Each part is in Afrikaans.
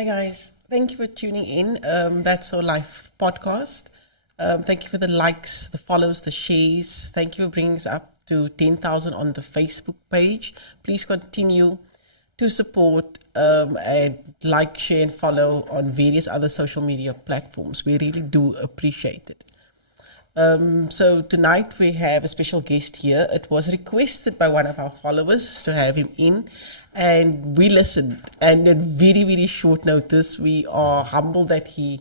Hi guys, thank you for tuning in. That's our live podcast. Thank you for the likes, the follows, the shares. Thank you for bringing us up to 10,000 on the Facebook page. Please continue to support and like, share and follow on various other social media platforms. We really do appreciate it. So tonight we have a special guest here. It was requested by one of our followers to have him in, and we listened. And at very, very short notice, we are humbled that he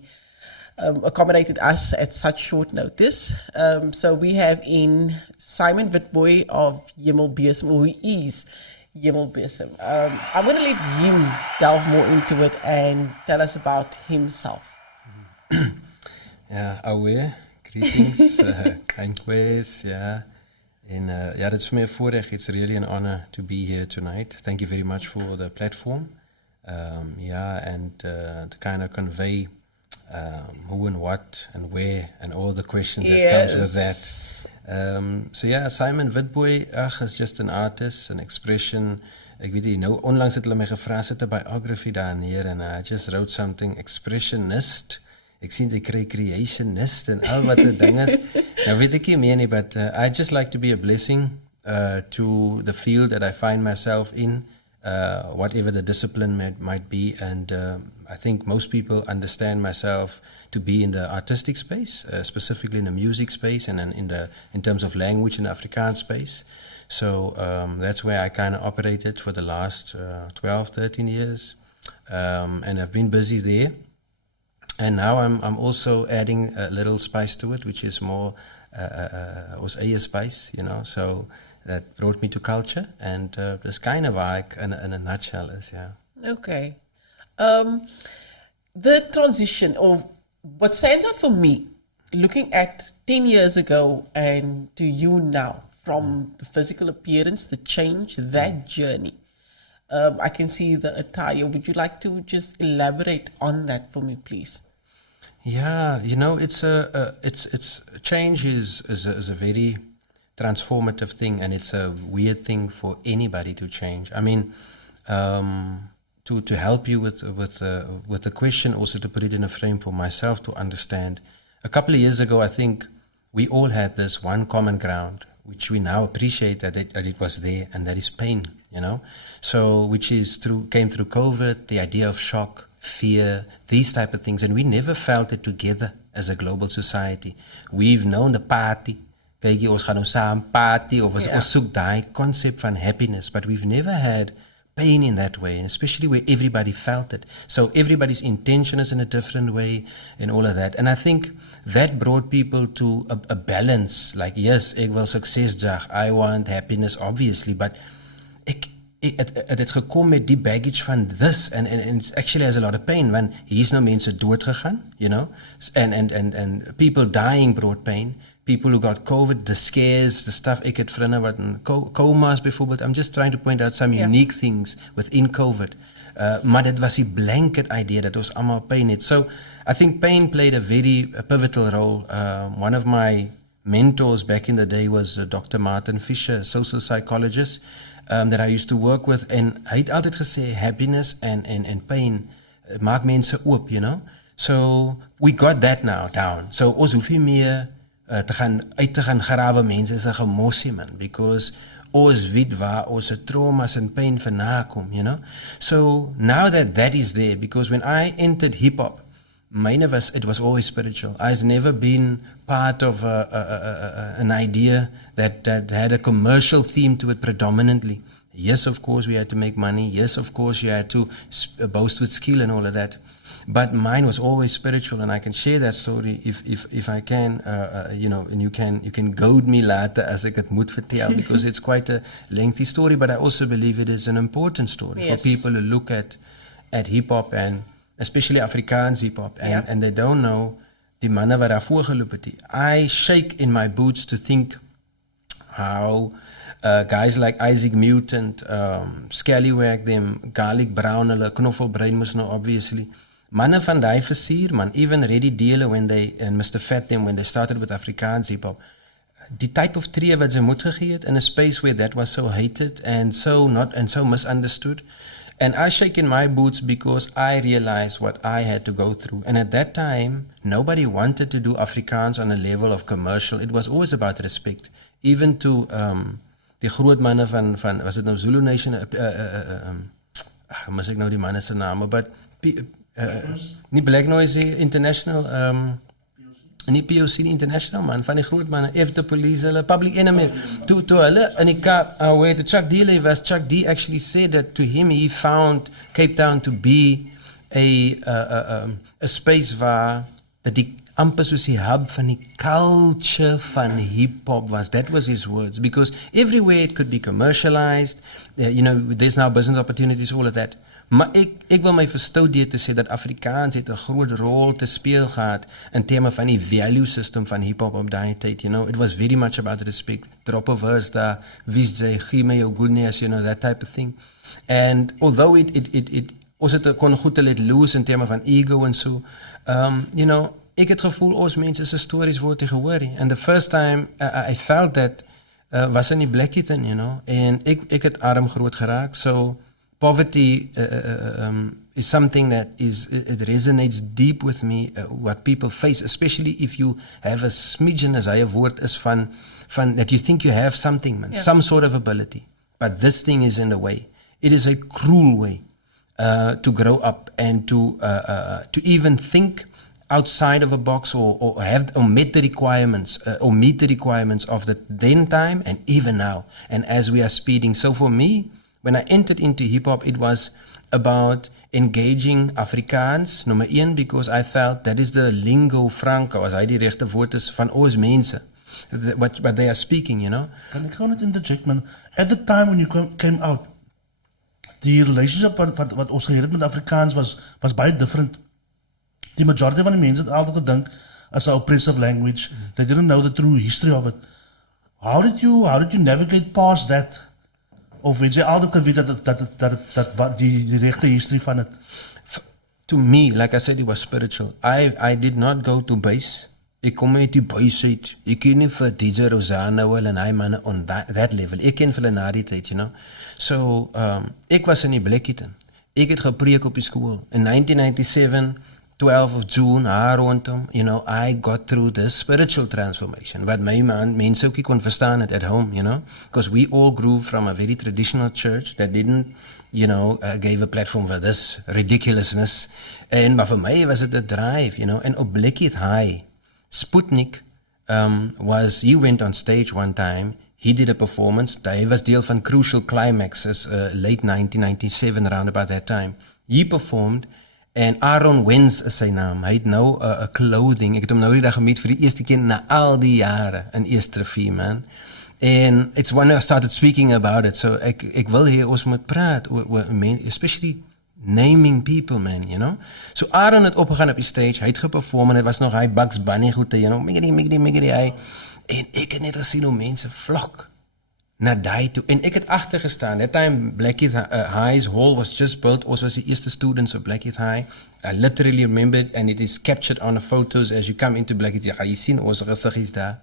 accommodated us at such short notice. So we have in Simon Witbooi of HemelBesem, who is HemelBesem. I'm going to let him delve more into it and tell us about himself. Ja, ouwe, greetings, thanks, yeah. And yeah, it's for me a voorrecht. It's really an honor to be here tonight. Thank you very much for the platform. And to kind of convey who and what and where and all the questions that comes with that. So yeah, Simon Witbooi is just an artist, an expression. Ek weet nie, nou onlangs het hulle my gevra sit 'n biography daar neer and I just wrote something expressionist. Ek sien jy kry creationist en al wat die ding is. Nou weet ek nie meer nie, but I just like to be a blessing to the field that I find myself in, whatever the discipline might be, and I think most people understand myself to be in the artistic space, specifically in the music space and in terms of language in the Afrikaans space. So that's where I kind of operated for the last 12, 13 years, and I've been busy there. And now I'm also adding a little spice to it, which is more ons eie spice, you know. So that brought me to culture, and that's kind of like in a nutshell is, yeah. Okay. The transition, or what stands out for me, looking at 10 years ago and to you now, from the physical appearance, the change, that journey. I can see the attire. Would you like to just elaborate on that for me, please? Yeah, you know, it's change is a very transformative thing, and it's a weird thing for anybody to change. I mean, to help you with the question, also to put it in a frame for myself to understand. A couple of years ago, I think we all had this one common ground, which we now appreciate that it was there, and that is pain. You know, so which came through COVID, the idea of shock, fear, these type of things, and we never felt it together as a global society. We've known the party, kyk ons gaan nou saam party, of ons soek daai concept van happiness, but we've never had pain in that way, and especially where everybody felt it. So everybody's intention is in a different way and all of that. And I think that brought people to a balance, like, yes, ek wil sukses jag, I want happiness, obviously, but het het gekom met die baggage van this, and it actually has a lot of pain, want hier's nou mense dood gegaan, you know, and people dying brought pain, people who got COVID, the scares, the stuff, ek het vriende wat in comas bijvoorbeeld. I'm just trying to point out some unique things within COVID, maar dit was die blanket idea dat ons allemaal pain het. So I think pain played a very pivotal role. One of my mentors back in the day was Dr. Martin Fisher, social psychologist, that I used to work with, en hy het altyd gesê happiness and pain maak mense oop, you know. So we got that now down. So ons hoef nie meer te gaan grawe mense is 'n gemossie, man, because ons weet waar ons traumas and pain vandaan kom, you know. So now that is there, because when I entered hip hop, it was always spiritual. I've never been part of an idea that had a commercial theme to it predominantly. Yes, of course, we had to make money. Yes, of course, you had to boast with skill and all of that. But mine was always spiritual, and I can share that story if I can, you know, and you can goad me later as ek het moet vertel, because it's quite a lengthy story, but I also believe it is an important story for people who look at hip-hop, and especially Afrikaans hip-hop, and they don't know die manne wat daar voorgeloop het. I shake in my boots to think how guys like Isaac Mutant, Scallywag, them, Garlic Brown, hulle knoffelbrein moes nou obviously, manne van die versier, man, even Reddy Dealer and Mr. Fat them when they started with Afrikaans hip-hop, die type of tree wat ze moed gegee het in a space where that was so hated and so misunderstood. And I shake in my boots because I realized what I had to go through. And at that time, nobody wanted to do Afrikaans on a level of commercial. It was always about respect. Even to die groot manne van was het nou Zulu Nation? Mis ek nou die manne se name, but nie Black Noise International, nie POC International man, van die groot manne, F the Police, hulle Public Enemy, toe hulle in die Kaap, where the Chuck D was, Chuck D actually said that to him he found Cape Town to be a space waar dat die amper soos die hub van die culture van hip-hop was. That was his words. Because everywhere it could be commercialized, there's now business opportunities, all of that. Maar ek wil my verstou deur te sê dat Afrikaans het 'n groot rol te speel gehad in terme van die value system van hip-hop op daai tyd, It was very much about respect. Drop a verse daar, wie jy, gee my jou goodness, that type of thing. And although ons het kon goed te let loose in terme van ego en so, ek het gevoel ons mense se stories word gehoor. And the first time I felt that was in die Blackheath, en ek het arm groot geraak. So poverty is something that it resonates deep with me, what people face, especially if you have a smidgen, as hy 'n woord is van that you think you have something, man, some sort of ability, but this thing is in the way. It is a cruel way to grow up and to even think outside of a box or meet the requirements of the then time and even now. And as we are speeding, so for me, when I entered into hip-hop, it was about engaging Afrikaans, nummer 1, because I felt that is the lingo franca, as hy die regte woord is, van ons mense, what they are speaking, Can I gewoon net interject, man? At the time when you came out, die relationship wat ons gehad het met Afrikaans was baie different. Die majority van die mense het altyd gedink as 'n oppressive language. They didn't know the true history of it. How did you navigate past that? Of weet jy altyd geweet dat die regte history van het? To me, like I said, it was spiritual. I did not go to base. Ek kom uit die base uit. Ek ken nie vir DJ Rosano en hy manne on that level. Ek ken vir hulle na die tyd, So, ek was in die Blackheath. Ek het gepreek op die skool. In 1997, 12 of June, rondom, I got through this spiritual transformation. Wat my mense ook nie kon verstaan het at home, Because we all grew from a very traditional church that didn't, gave a platform for this ridiculousness. Maar vir my was it a drive, En op Blackheath High, Sputnik he went on stage one time. He did a performance. Hy was deel van Crucial Climaxes, late 1997, around about that time. He performed, en Aaron Wens is sy naam. Hy het nou 'n clothing. Ek het hom nou die dag gemeet vir die eerste keer na al die jare in Eerstrefie, man. And it's when I started speaking about it. So ek wil hier ons moet praat, especially naming people, man, So Aaron het opgegaan op die stage. Hy het geperform en het was nog hy Bugs Bunny goede, miggity, hy. En ek het net gesien hoe mense vlok na daai toe. En ek het agter gestaan. That time Blackheath High's hall was just built. Ons was die eerste students of Blackheath High. I literally remember it, and it is captured on the photos as you come into Blackheath. Jy sien ons gesiggies daar.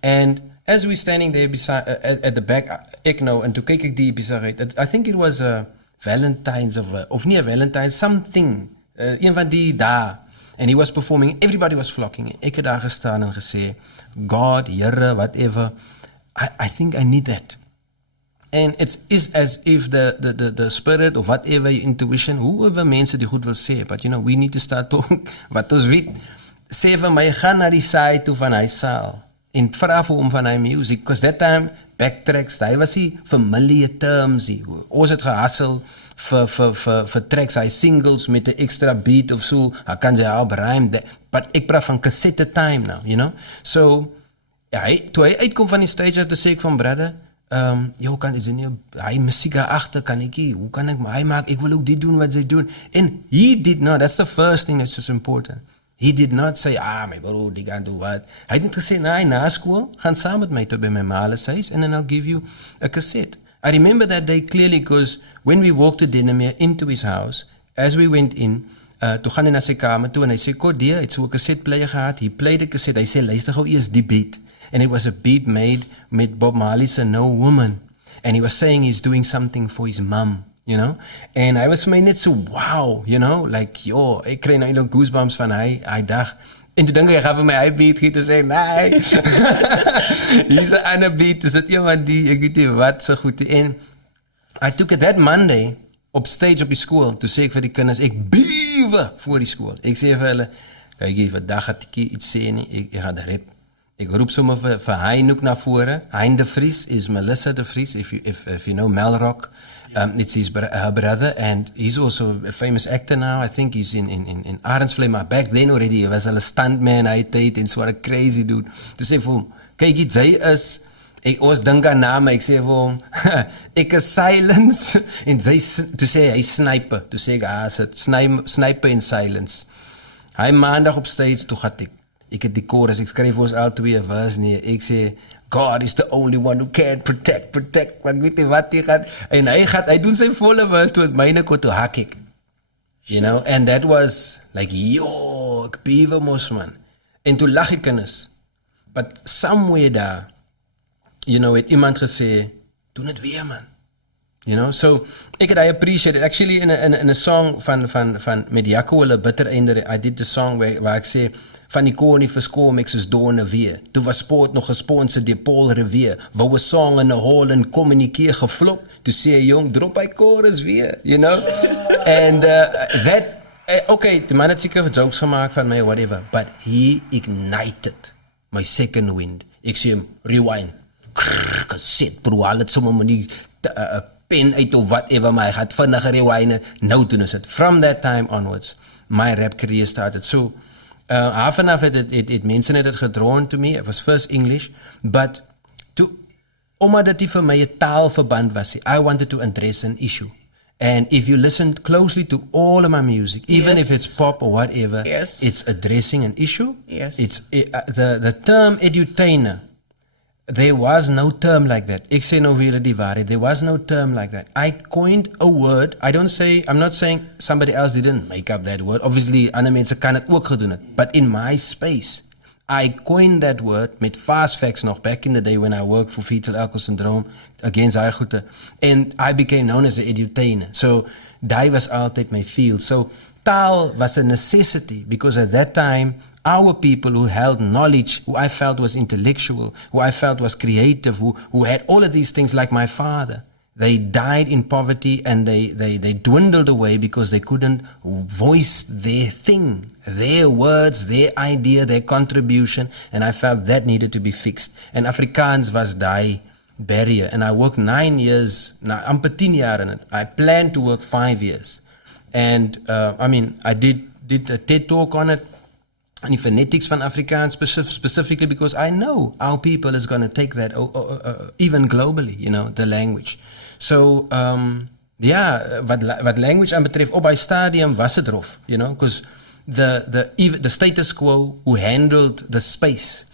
And as we standing there beside, at the back, ek nou, en toe kyk ek die besigheid. I think it was a Valentine's of nie a Valentine's, something. Een van die daar. And he was performing. Everybody was flocking. Ek het daar gestaan en gesê, God, Here, whatever. I think I need that. And it's as if the spirit or whatever, your intuition, whoever mense die goed wil sê, but we need to start talking, wat ons weet, sê vir my, gaan na die side toe van hy saal, en vra vir hom van hy music, because that time, backtracks, daar was die familiar terms, ons het gehassel vir tracks, hy singles met 'n extra beat of so, hy kan sy al rhyme, but ek praat van cassette time now, So, ja, toe hy uitkom van die stage, te sê ek van brother, hy musiek daar agter, kan ek nie, hoe kan ek hy maak, ek wil ook dit doen wat sy doen, and he did not, that's the first thing that's just important, he did not say, my bro, die gaan doen wat, hy het net gesê, nee, na school, gaan saam met my toe by my ma's huis, and then I'll give you a cassette. I remember that day clearly, because when we walked to Dinnermere into his house, as we went in, toe gaan hy na sy kamer toe, en hy sê, Kodie, hy het so 'n cassette player gehad, he played a cassette, hy sê, luister gou eers die beat, and it was a beat made met Bob Marley's No Woman, and he was saying he's doing something for his mum, you know. En hy was vir my net so, wow, you know, like, yo, ek kry nou nog goosebumps van hy dag. En toe dink ek gaan vir my hy beat gee, toe sê, nee, hier's 'n ander beat, is dit iemand die, ek weet nie wat so goed, en I took it that Monday, op stage op die skool, toe sê ek vir die kinders, ek bewe voor die skool, ek sê vir hulle, kyk hier, vandag het ek iets sê nie, ek gaan rap, ek roep sommer vir Heinoek na vore, Hein de Vries is Melissa de Vries, if you know Melrock, it's her brother, and he's also a famous actor now. I think he's in Arendsvlei, maar back then already, he was al 'n stuntman, hy het en so 'n crazy dude. Toe sê vir hom, kyk iets, hy is, ons dink aan name, ek sê vir hom, ek is Silence, en toe sê hy Sniper, toe sê ek, sit, Sniper en Silence. Hy maandag op stage, toe gaat ek het die chorus, ek skryf vir ons al 2 vers nie, ek sê, God is the only one who can protect, maar ek weet nie wat hy gaat, en hy doen sy volle vers, toe het myne ko, toe hak ek, you know, and that was, like, yo, ek bewe mos man, en toe lag ek kinders, but somewhere daar, you know, het iemand gesê, doen het weer man, you know, so, ek het appreciate it, actually in a song van met Jaco hulle bitter einde, I did the song waar ek sê, van die koning verskoom ek soos done weer. Toe was sport nog gesponsor deur Paul Revere. Wou 'n song in 'n hall en kommunikeer geflop. Toe sê hy jong, drop hy chorus weer, you know? And that, okay, die man het seker jokes gemaak van my, whatever, but he ignited my second wind. Ek sê hom, rewind. Cassette, bro, al het sommer nie pen uit of whatever, maar hy gaat vinniger rewind. Nou doen is het. From that time onwards, my rap career started. So, half and half it mense het gedrawn to me. It was first English, but omdat dit vir my 'n taalverband was, I wanted to address an issue. And if you listen closely to all of my music, even if it's pop or whatever, it's addressing an issue. Yes. It's the term edutainer. There was no term like that. Ek sê nou weer die waarheid. There was no term like that. I coined a word. I'm not saying somebody else didn't make up that word. Obviously, ander mense kan het ook gedoen het. But in my space, I coined that word met fast facts nog back in the day when I worked for fetal alcohol syndrome against hy goede. And I became known as an edutainer. So, die was altyd my field. So, taal was a necessity because at that time, our people who held knowledge, who I felt was intellectual, who I felt was creative, who had all of these things like my father, they died in poverty and they dwindled away because they couldn't voice their thing, their words, their idea, their contribution, and I felt that needed to be fixed. And Afrikaans was die barrier, and I worked 9 years, amper 10 jaar in it. I planned to work 5 years. And I did a TED talk on it, and the phonetics van Afrikaans specifically because I know our people is going to take that even globally, you know, the language. So, wat language aan betreft, op by stadium was het rough, you know, because the status quo who handled the space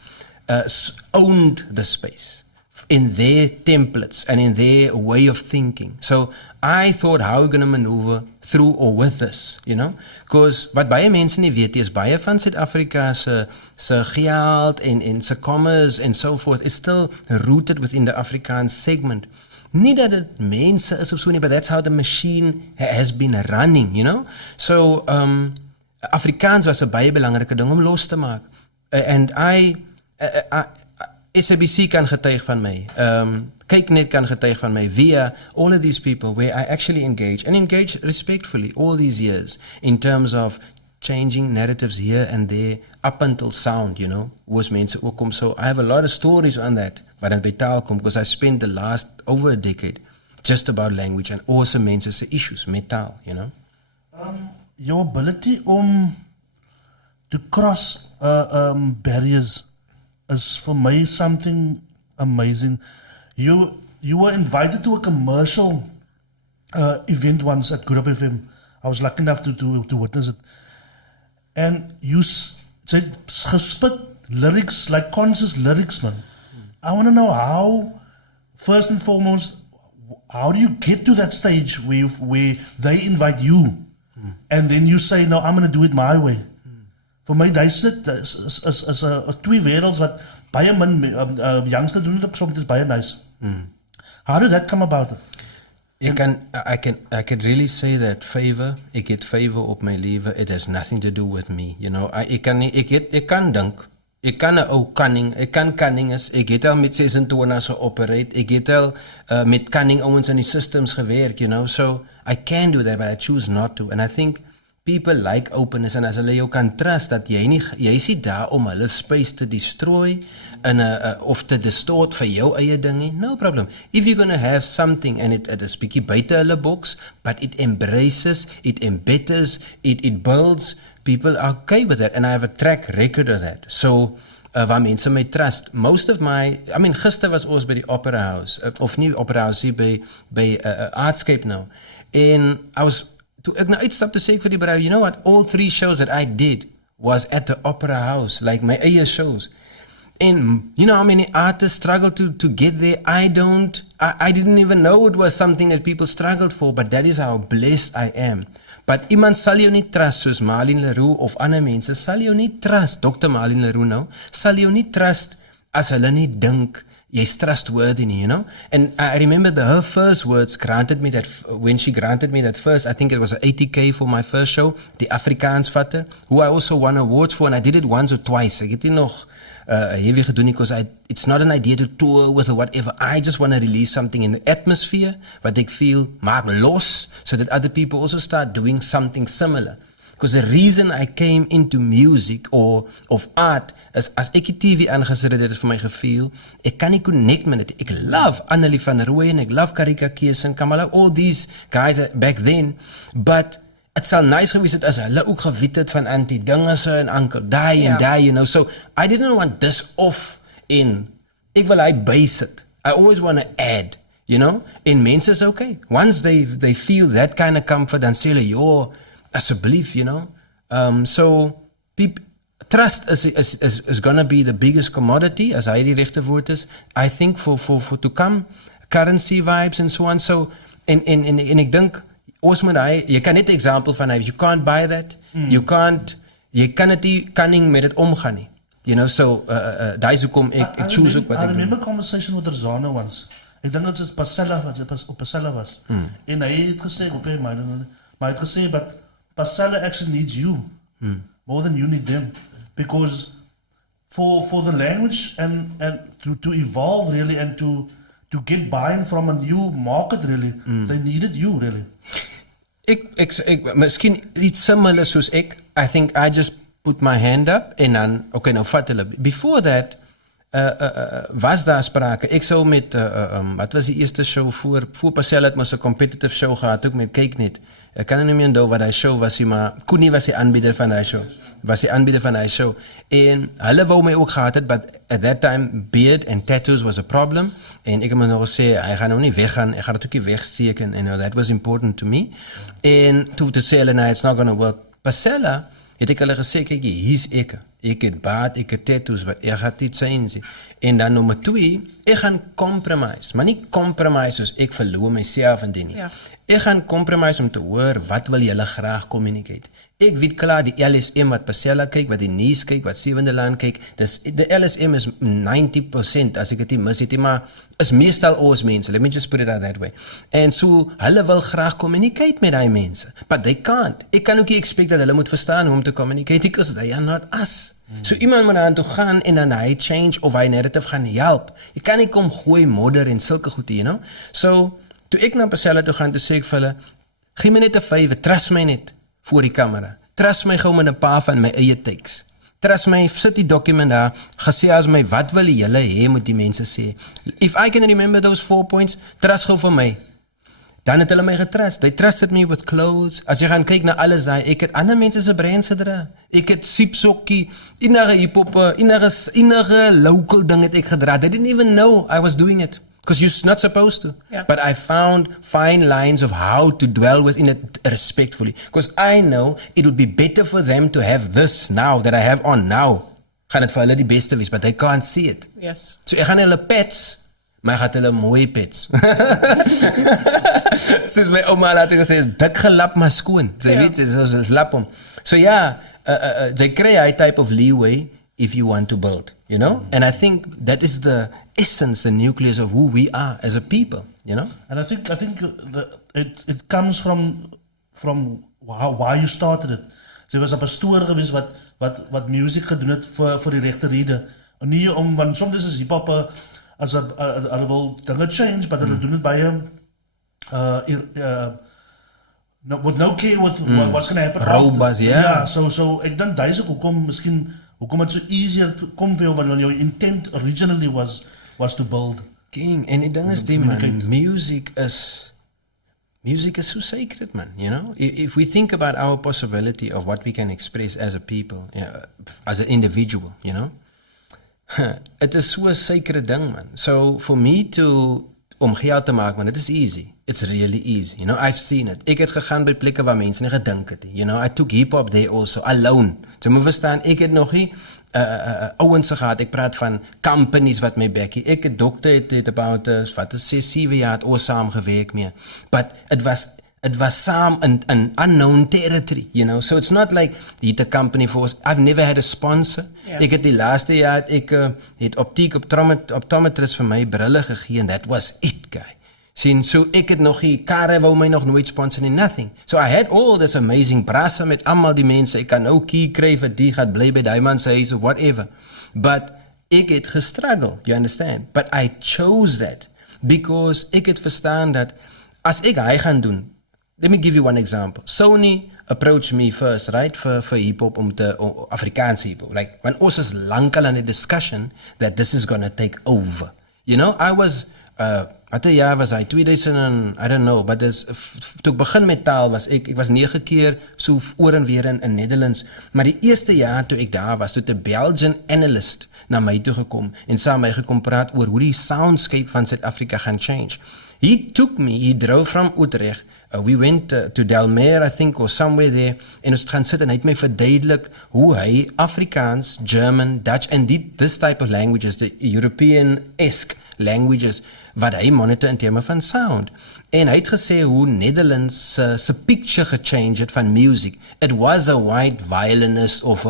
owned the space in their templates and in their way of thinking. So I thought, how are we going to maneuver through or with this, you know? Because wat baie mense nie weet is, baie van Suid-Afrika se geld en se commerce and so forth is still rooted within the Afrikaans segment. Nie dat het mense is of so nie, but that's how the machine has been running, you know? So, Afrikaans was 'n baie belangrike ding om los te maak. And SABC kan getuig van my. Kyknet kan getuig van my via all of these people where I actually engage respectfully all these years in terms of changing narratives here and there up until sound, you know, was mense ook kom. So I have a lot of stories on that, wat dan by taal kom, because I spent the last over a decade just about language and also mense se issues met taal, you know. Your ability to cross barriers is for me something amazing. You were invited to a commercial event once at Good Up FM. I was lucky enough to witness it. And you said gespit lyrics, like conscious lyrics, man. I want to know how, first and foremost, how do you get to that stage where they invite you and then you say, no, I'm going to do it my way. Vir my, is twee werelds wat baie min youngsters doen het op soms, is baie nice. How did that come about? I can really say that favor, ek het favor op my lewe, it has nothing to do with me, you know. Ek kan dink, ek kan 'n ou kanning, ek kan kanninges, ek het al met 26 so operate, ek het al met kanning ouens in die systems gewerk, you know. So I can do that, but I choose not to. And I think people like openness, and as hulle jou kan trust dat jy is nie daar om hulle space te destroy of te distort vir jou eie ding nie. No problem. If you're going to have something and it is bietjie buite hulle box, but it embraces, it embedders, it builds, people are okay with that, and I have a track record of that. So waar mense my trust. Most of gister was ons by die Opera House, of nie Opera House, by Artscape nou. En toe ek nou uitstap te sê ek vir die brou, you know what, all 3 shows that I did was at the Opera House, like my eie shows. And you know how many artists struggle to get there? I didn't even know it was something that people struggled for, but that is how blessed I am. But iemand sal jou nie trust, soos Marlene Leroux of ander mense, sal jou nie trust, Dr. Marlene Leroux nou, sal jou nie trust as hulle nie dink jy's trustworthy nie, you know? And I remember her first words granted me that, when she granted me that first, I think it was an 80K for my first show, die Afrikaans vatter, who I also won awards for, and I did it once or twice. Ek het nie nog heavy gedoen, because it's not an idea to tour with or whatever. I just want to release something in the atmosphere, wat ek feel, maak los, so that other people also start doing something similar. Because the reason I came into music of art is, as ek die TV aangesit het, vir my gevoel, ek kan nie connect met dit. Ek love Annelie van Rooyen, ek love Karika Kees en Kamala, all these guys back then, but het sal nice gewees het as hulle ook geweet het van anti-dingese en ankel die en die, you know. So I didn't want this off in. Ek wil hy base it. I always want to add, you know. En mense is okay. Once they feel that kind of comfort, dan sê hulle, yo, asseblief, you know. So trust is gonna be the biggest commodity, as hy die regte woord is. I think for to come, currency vibes and so on. So en ek dink ons moet jy kan net 'n example van hy, you can't buy that. Jy kan dit nie kanning met dit omgaan nie. You know, so daai hoekom ek choose ook wat ek I remember a conversation with Rzana once. Ek dink dit was Pasella was. En hy het gesê, okay, maar hy het gesê, but Pasella actually needs you more than you need them, because for the language and to evolve really, and to get buy-in from a new market really, they needed you really. Ek miskien iets similar soos ek. I think I just put my hand up en dan okay, nou vat hulle. Before that was daar sprake. Ek sou met wat was die eerste show voor Pasella het mos 'n competitive show gehad ook met Kyk Net. Ek kan nie meer onthou wat hy show was nie, maar Koenie was die aanbieder van hy show. En hulle wou my ook gehad het, but at that time beard and tattoos was a problem. En ek het my nog gesê, hy gaan nou nie weggaan, ek gaan dit ook nie wegsteek, and you know, that was important to me. En toe te sê hulle, nou, it's not gonna work. Pasella het ek hulle gesê, kyk, hier's ek het baard, ek het tattoos, wat ek gaat dit zijn. En dan nummer 2, ek gaan compromise, maar nie compromise soos ek verloor myself en die nie. Ja. Ek gaan compromise om te hoor, wat wil julle graag communicate. Ek weet klaar, die LSM wat Pasella kyk, wat die nuus kyk, wat Sewende Land kyk, dus die LSM is 90%, as ek het nie mis het, maar is meestal ons mense, let me just put it out that way. En so, hulle wil graag communicate met die mense, but they can't. Ek kan ook nie expect dat hulle moet verstaan hoe om te communicate, because they are not us. So iemand moet aan toe gaan en dan hy change of hy narrative gaan help. Jy kan nie kom gooi modder en sulke goede, you know. So, toe ek na Pasella toe gaan, toe sê ek vir hulle, gee my net 'n favor, trust my net voor die kamera. Trust my gou met 'n paar van my eie takes. Trust my, sit die document daar, gesê as my, wat wil julle hê moet die mense sê. If I can remember those 4 points, trust gou vir my. Dan het hulle my getrust. They trusted me with clothes. As jy gaan kyk na alles daar, ek het ander mense se brands gedra. Ek het siepsokkie, enige hiphop, enige local ding het ek gedra. They didn't even know I was doing it. Because you're not supposed to. Yeah. But I found fine lines of how to dwell within it respectfully. Because I know it would be better for them to have this now that I have on now. Gaan het vir hulle die beste wees, but they can't see it. Yes. So ek gaan hulle pets, maar ek gaan hulle mooi pets. Soos my oma laat ek gesê, dik gelap maar skoon. Sy weet, is lap om. So ja, jy kry hy type of leeway if you want to build, you know? And I think that is the essence, the nucleus of who we are as a people, you know? And I think it comes from why you started it. Sy was 'n pastoor geweest wat musiek gedoen het vir die regte rede. En nie want soms is hip-hop as hulle wil dinge change, but hulle doen dit baie with no care with what's going to happen Robust, yeah. So ek dink dis ook hoekom het so easier kom vir jou when your intent originally was to build. King, en die ding is die man, music is so sacred, man, you know? If we think about our possibility of what we can express as a people, as an individual, you know? It is so 'n sacred ding, man. So for me om geld te maak, man, it is easy. It's really easy, you know, I've seen it. Ek het gegaan by plekke waar mense nie gedink het, you know, I took hip-hop there also, alone. So moet verstaan, ek het nog nie ouens gehad, ek praat van companies wat my backie, ek het dokter het about, 6-7 jaar het ons saam gewerk mee, but it was saam in unknown territory, you know, so it's not like die het 'n company for us. I've never had a sponsor. Yeah. Ek het die laaste jaar, ek het optometrist vir my brille gegee, and that was it, guy. Sien, so ek het nog die karre wou my nog nooit sponsor nie, nothing. So I had all this amazing brasse met allemaal die mense, ek kan nou key kry vir die gaat bly by die man sy huis of whatever. But ek het gestruggle, you understand? But I chose that because ek het verstaan dat as ek hy gaan doen, let me give you one example. Sony approached me first, right, for hip-hop, Afrikaanse hip-hop. Like, when ons is lang al in a discussion that this is gonna take over. You know, I was, wat jaar was hy, 2000 en, I don't know, but toe ek begin met taal was, ek was 9 keer so oor en weer in Netherlands, maar die eerste jaar toe ek daar was, toe 'n Belgian analyst na my toe gekom, en saam my gekom praat oor hoe die soundscape van Suid-Afrika gaan change. He took me, he drove from Utrecht, we went to Delmere, I think, or somewhere there, en ons het gaan sit en hy het my verduidelik hoe hy Afrikaans, German, Dutch, and this type of languages, the European-esque languages, wat hy monitor in terme van sound. En hy het gesê hoe Netherlands se picture gechange het van music. It was a white violinist of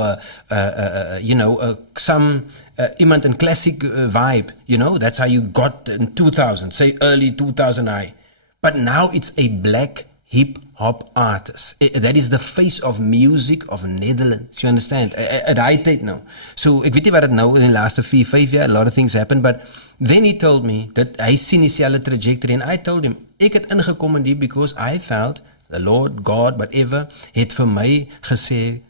iemand in classic vibe, you know, that's how you got in 2000, say early 2000 But now it's a black hip-hop artist. That is the face of music of Netherlands. You understand? At high tyd now. So, ek weet nie wat het nou in die laaste 4-5 jaar, a lot of things happened, but then he told me that hy sien dieselfde trajectory, and I told him, ek het ingekom in die because I felt, the Lord, God, whatever, het vir my gesê,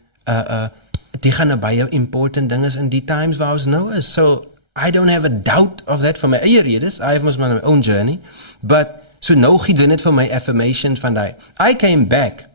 die gaan 'n baie important ding is in die times waar ons nou is. So, I don't have a doubt of that for my eie redes. I have my own journey, but so nou giet dit net vir my affirmation van die. I came back,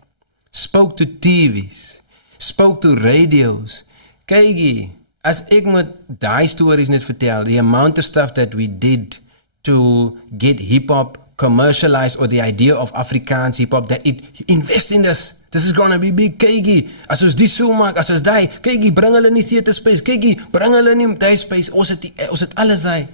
spoke to TV's, spoke to radios. Kykie, as ek moet die stories net vertel, the amount of stuff that we did to get hip-hop commercialized, or the idea of Afrikaans hip-hop, that it invest in this. This is gonna be big, kykie. As ons die so maak, as ons die, kykie, bring hulle nie theater space, kykie, bring hulle nie die space, ons het alles die.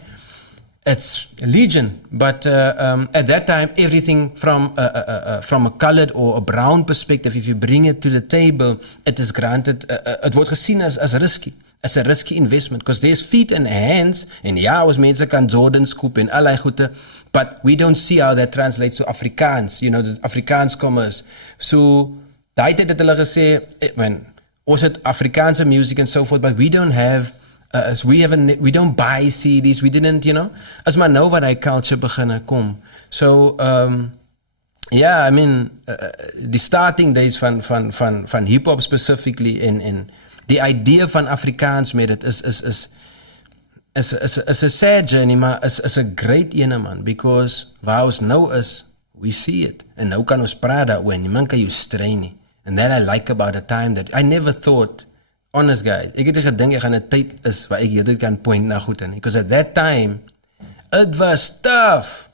It's legion, but at that time, everything from a colored or a brown perspective, if you bring it to the table, it is granted, it wordt gezien as risky, as a risky investment, because there's feet and hands, en ja, ons mense kan Jordans koop en allerlei goede, but we don't see how that translates to Afrikaans, you know, the Afrikaans commerce. So, daai tyd het hulle gesê, ons het Afrikaanse music and so forth, but we don't have we don't buy CDs, we didn't, you know, as maar nou wat hy culture beginne kom. So, I mean, the starting days van hip-hop specifically, en the idea van Afrikaans met het is a sad journey, maar is a great ene, man, because waar ons nou is, we see it, en nou kan ons praat daaroor, en niemand kan jou strain nie, and that I like about the time, that I never thought, honest guys, ek het gedink ek gaan 'n tyd is waar ek dit kan point na goed in, because at that time it was tough.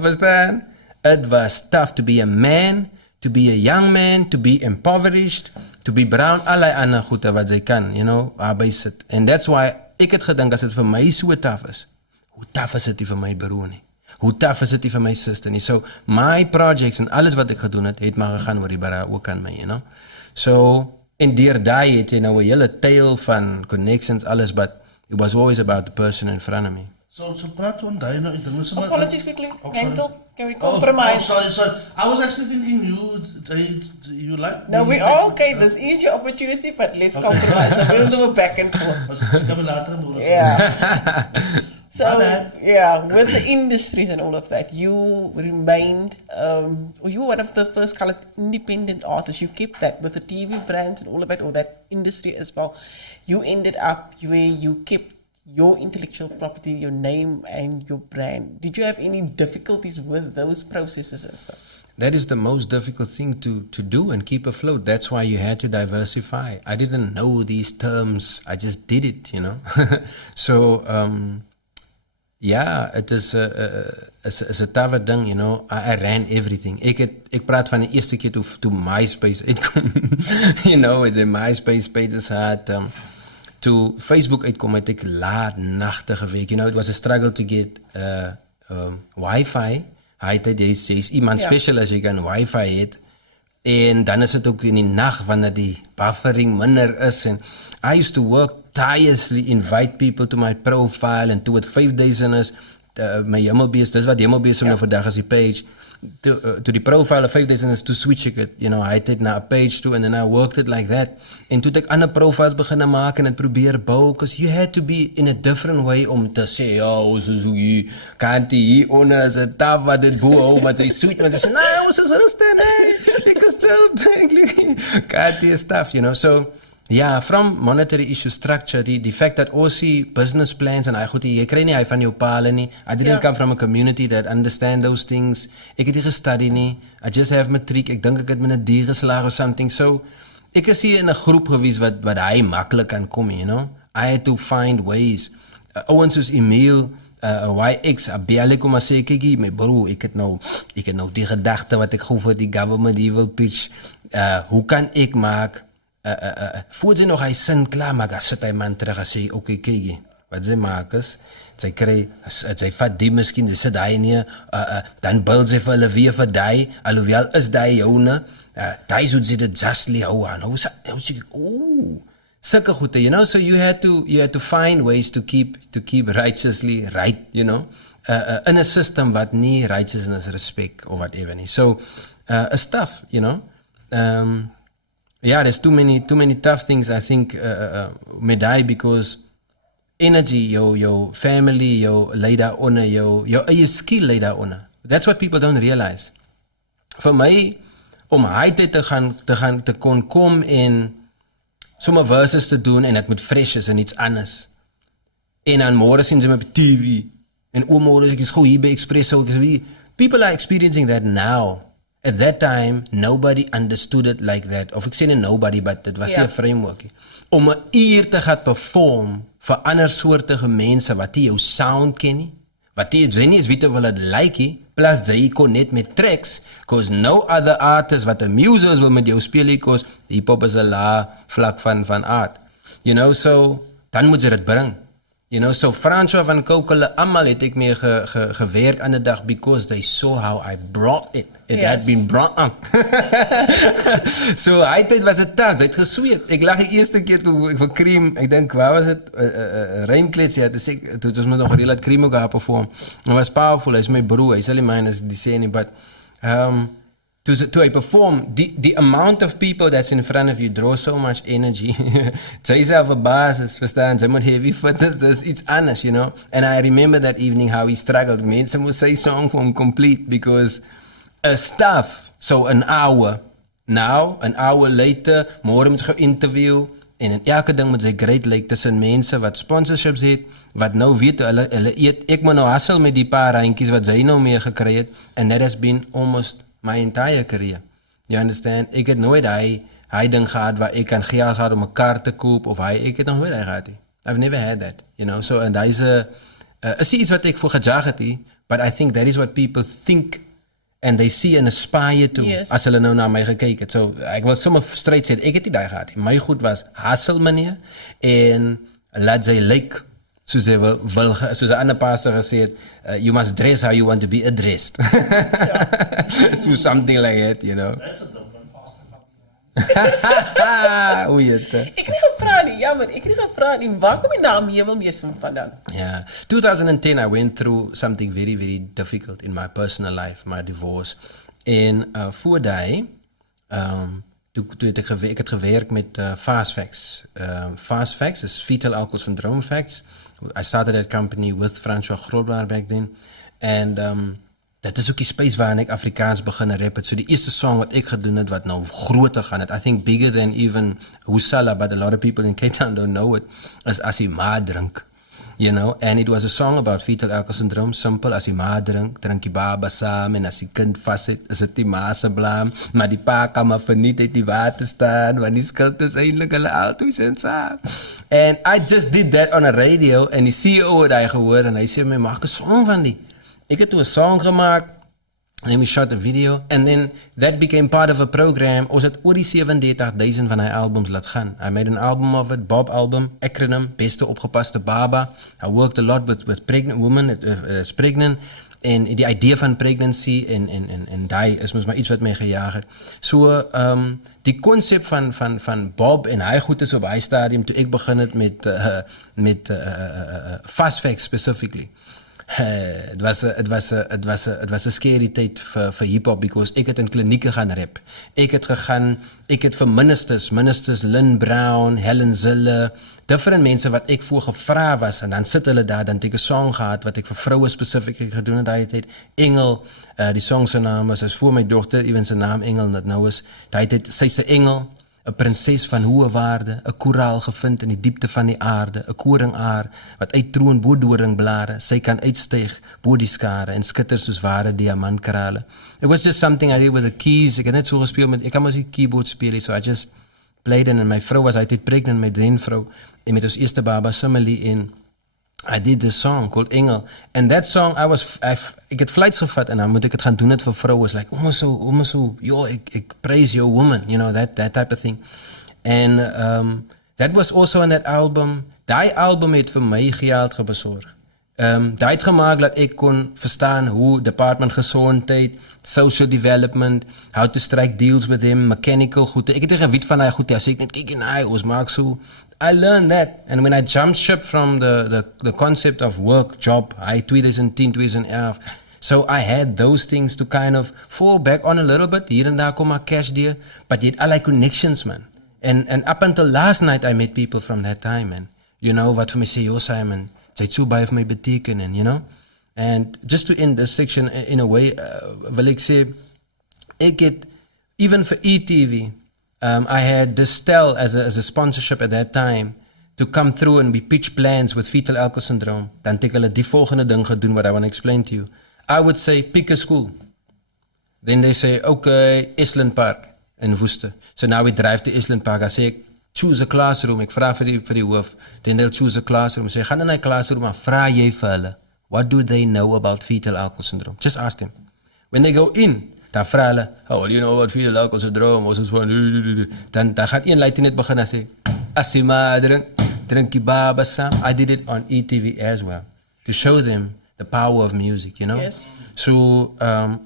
Verstaan? It was tough to be a man, to be a young man, to be impoverished, to be brown, allerlei ander goede wat jy kan, you know, waarby sit. And that's why ek het gedink as dit vir my so tough is, hoe tough is dit vir my broer nie? Hoe tough is dit vir my sister nie? So my projects en alles wat ek gedoen het maar gegaan oor die bara ook aan my, you know. So en deur daai het jy nou 'n hele tail van connections, alles, but it was always about the person in front of me. So praat van die nou, ek dink ons Apologies quickly. Oh, sorry. Mental, can we compromise? Sorry. I was actually thinking you like... No, okay, this is your opportunity, but let's compromise. So we'll do a back and forth. Yeah. So, with the industries and all of that, you remained, you were one of the first colored independent artists. You kept that with the TV brands and all of that, or that industry as well. You ended up where you kept your intellectual property, your name and your brand. Did you have any difficulties with those processes and stuff? That is the most difficult thing to do and keep afloat. That's why you had to diversify. I didn't know these terms. I just did it, you know. So, it is a tough ding, you know. I ran everything. Ek praat van die eerste keer toe MySpace uitkom. You know, as a MySpace pages had... Toe Facebook uitkom het ek laat-nagte gewerk. You know, it was a struggle to get Wi-Fi. Jy's iemand special as jy kan Wi-Fi het. En dan is het ook in die nacht wanneer die buffering minder is. En I used to work tirelessly, invite people to my profile. En toe het 5000 is, my HemelBesem, dis wat HemelBesem nou vandag is die page. To die profile of 5000 is to switch ek het, you know, I het dit na 'n page toe and then I worked it like that. En toe het ek ander profiles begin maak en het probeer bou, because you had to be in a different way om te sê, ons is hier, kant hier onder is 'n taf wat dit boe, maar sy sweet, maar sy sê, nee, ons is rustig, nee, ek is chill, kant hier stuff, you know, so, yeah, from monetary issue structure, the fact that ons see business plans en jy kry nie hy van jou paal nie. I didn't come from a community that understand those things. Ek het nie gestudy nie. I just have matriek. Ek dink ek het met 'n D geslaag or something. So, ek is hier in 'n groep gewees wat hy maklik kan kom, you know. I had to find ways. Ouens soos Emil, YX, bel ek om te sê, kyk hier, my bro, ek het nou die gedagte wat ek gou vir die government wil pitch. Hoe kan ek maak voor sy nog hy sin klaar maak, as sit hy man terug en sê, okay, kyk, wat sy maak is, sy kry, sy vat die miskien, sy sit hy nie, dan bel sy vir hulle weer vir die, alhoewel is die joune, die soet sy dit justly hou aan, hoe sê, sulke goede, you know, so you had to find ways to keep righteously right, you know, in a system wat nie righteousness, respect, or whatever nie, so, it's tough, you know, there's too many tough things, I think, met die, because energy, your family, your lay daaronder, your eie skill lay daaronder. That's what people don't realize. Vir my, om hy te kon kom en sommige verses te doen, en het moet fresh is en iets anders. En dan môre sien sy my op TV, en môre ek is gou hier by Expresso, people are experiencing that now. At that time, nobody understood it like that. Of ek sê nie nobody, but dit was 'n framework. Om 'n uur te gaan perform vir ander soortige mense wat nie jou sound ken nie, wat jy weet nie is wie te wil dit like nie, plus jy kon net met tracks, because no other artist wat 'n muses wil met jou speel nie, because hip-hop is 'n lae vlak van art. You know, so, dan moet jy dit bring. You know, so François van Koukele, almal het ek mee gewerk aan die dag, because they saw how I brought it. It had been brought up. So, hy tyd was het taak, hy het gesweet. Ek lag die eerste keer toe ek vir Cream, ek dink, waar was het? Rijmklets, ja, toe ons met nog redelijk Cream ook gehad perform. Hij was powerful, hy is my broer, hy sal nie mine as die sê nie, but toe hy perform, the amount of people that's in front of you draw so much energy. Sy self 'n basis, verstaan, sy moet heavy fitness, dis iets anders, you know. And I remember that evening how he struggled. Mense moes sy song for him complete, because stuff, so an hour, now, an hour later, môre moet sy interview, en in elke ding moet sy great like tussen mense wat sponsorships het, wat nou weet, hulle eet, ek moet nou hustle met die paar randjies wat sy nou mee gekry het, and that has been almost my entire career. You understand? Ek het nooit hy ding gehad waar ek kan geld gehad om 'n kar te koop, of ek het nog nooit hy gehad. I've never had that, you know, so, en is iets wat ek voor gejag het, but I think that is what people think, and they see and aspire to, as hulle nou na my gekyk het. So, ek wil sommer straight sê, ek het nie die gehad. My goed was hustle meneer, en laat sy lyk, soos hy wil, soos 'n ander pastor gesê het, you must dress how you want to be addressed. So something like that, you know. That's a different pastor. Hoe heet het? Ik kreeg een vraag nie, ja man, ek kreeg 'n vraag nie. Waar kom die naam HemelBesem vandaan? Yeah. 2010, I went through something very, very difficult in my personal life, my divorce. En voor die, toen ik had gewerkt met Fast Facts. Fast Facts is Fetal Alcohol Syndrome Facts. I started that company with François Grootgeword back then. En dat is ook die space waarin ik Afrikaans beginnen rappen. So die eerste song wat ik gedoen het, wat nou groter gaan het. I think bigger than even Husala, but a lot of people in Cape Town don't know it. Is As jy maar drink. You know, and it was a song about fetal alcohol syndrome. Simple, as jy maar drink die baba saam. En as die kind vast zit, is het die ma se blaam. Maar die pa kan maar verniet uit die water staan. Want die skuld is eindelijk hulle altyd en saam. And I just did that on a radio. En die CEO het hy gehoor. En hy sê my, maak 'n song van die. Ik heb toen een song gemaakt. And then we shot a video. And then that became part of a program. Ons het oor die 37.000 van die albums laat gaan. I made an album of it, Bob album, acronym, beste opgepaste baba. I worked a lot with pregnant women, is pregnant. En die idee van pregnancy en die is mos maar iets wat my gejaag het. So, die concept van Bob en hy goed is op hy stadium, toe ek begin het met Fast Facts specifically. Het was een scary tijd voor hip-hop, because ik het in klinieken gaan rap. Ik het voor ministers, Lynn Brown, Helen Zille, different mensen wat ik voor gevraagd was. En dan zitten hulle daar, dan heb ik een song gehad, wat ik voor vrouwen specifiek gedaan in die tijd. Engel, die song zijn naam was, is voor mijn dochter, even zijn naam Engel, dat nou is. Die tijd, sy is 'n engel. 'n prinses van hoë waarde, 'n koraal gevind in die diepte van die aarde, 'n koringaar wat uittroon bo doringblare, sy kan uitstyg bo die skare en skitter soos ware diamantkrale. It was just something I did with the keys. Ek het net so gespeel met, ek kan mos die keyboard speel, so I just played in, and my vrou was altyd pregnant, my drenvrou, en met ons eerste baba Simile, en I did this song called Engel. And that song, ik het flights gevat en dan moet ik het gaan doen het voor vrouwen. It's like, so, yo, ik praise your woman, you know, that type of thing. And that was also on that album. Die album heeft voor mij geld gebezorgd. Die het gemaakt dat ik kon verstaan hoe department gezondheid, social development, how to strike deals with him, mechanical goed. Ik heb tegen wit van hij goed, als ik net kijk in hij, ons maak zo. I learned that, and when I jumped ship from the concept of work, job, 2010, 2011, so I had those things to kind of fall back on a little bit. Hier en daar kom maar cash dear, but yet I like connections, man. And up until last night, I met people from that time, man. You know, wat voor mij sê, yo Simon, sy het so baie vir my beteken, you know. And just to end this section in a way, wil ek sê, ek het, even for ETV, I had Distel as a sponsorship at that time to come through, and we pitch plans with fetal alcohol syndrome. Dan het ek hulle die volgende ding gedoen what I want to explain to you. I would say, pick a school. Then they say, okay, Island Park in Worcester. So now we drive to Island Park. I say, choose a classroom. Ek vraag vir die hoof. Then they'll choose a classroom. I say, gaan in die classroom en vraag jy vir hulle, what do they know about fetal alcohol syndrome? Just ask them. When they go in, dan vraag hulle, what do you know about fetal alcohol syndrome? Ons is van, dan gaan een leitie net begin en sê, as jy maar drink die baba saam. I did it on ETV as well, to show them the power of music, you know? Yes. So,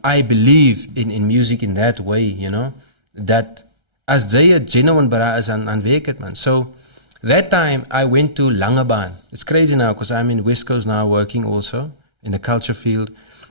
I believe in music in that way, you know? Dat as jy a genuine bra is aan werk het, man. So, that time, I went to Langebaan. It's crazy now, because I'm in West Coast now working also, in the culture field.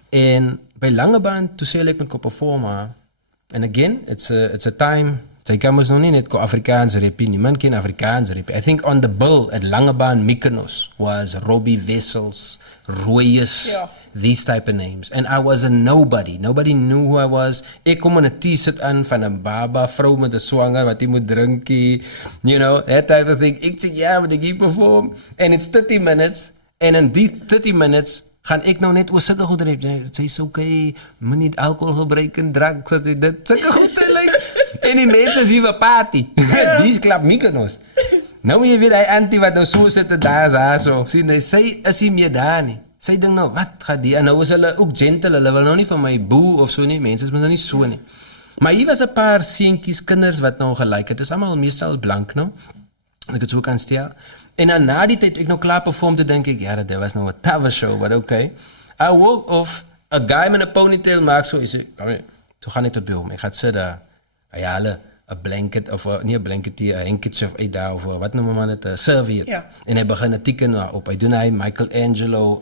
En by Langebaan, toe sê ek met ko perform, and again, it's a time, sy kan mos nog nie net ko Afrikaans rap nie, niemand ken Afrikaans rap. I think on the bill at Langebaan Mykonos was Robbie Wessels, Royes, yeah, these type of names. And I was a nobody. Nobody knew who I was. Ek kom in 'n t-shirt aan van 'n baba, vrou met 'n swanger wat jy moet drinkie, you know, that type of thing. Ek sê, ja, but ek hier perform. And it's 30 minutes, and in die 30 minutes, gaan ek nou net oor sulke goed rap. Sy sê, okay, moet nie alcohol gebruik en drugs, dit, sulke goed, like, en die mense is hier vir party. Die klap Mykonos. Nou jy weet, hy auntie wat nou so sit, daar is haar so, sien, sy is nie meer daar nie. Sy dink nou, wat gaat die? En nou is hulle ook gentle, hulle wil nou nie van my boe of so nie, mense is nou nie so nie. Maar hier was 'n paar seentjies, kinders wat nou gelyk het, is allemaal meestal blank nou, ek het so kan stel. En dan na die tyd, ek nou klaar perform, te denk ek, ja, dat was nou 'n taffe show, but okay. I woke off, a guy met 'n ponytail maak so, hy sê, kom hier, toe gaan ek tot by hom, ek gaat sit daar, ja, blanket of nie 'n blanketie, 'n handkerchief uit daar of wat noem man dit, 'n serviette. Ja. En hy begin 'n teken op. Hy doen hy Michelangelo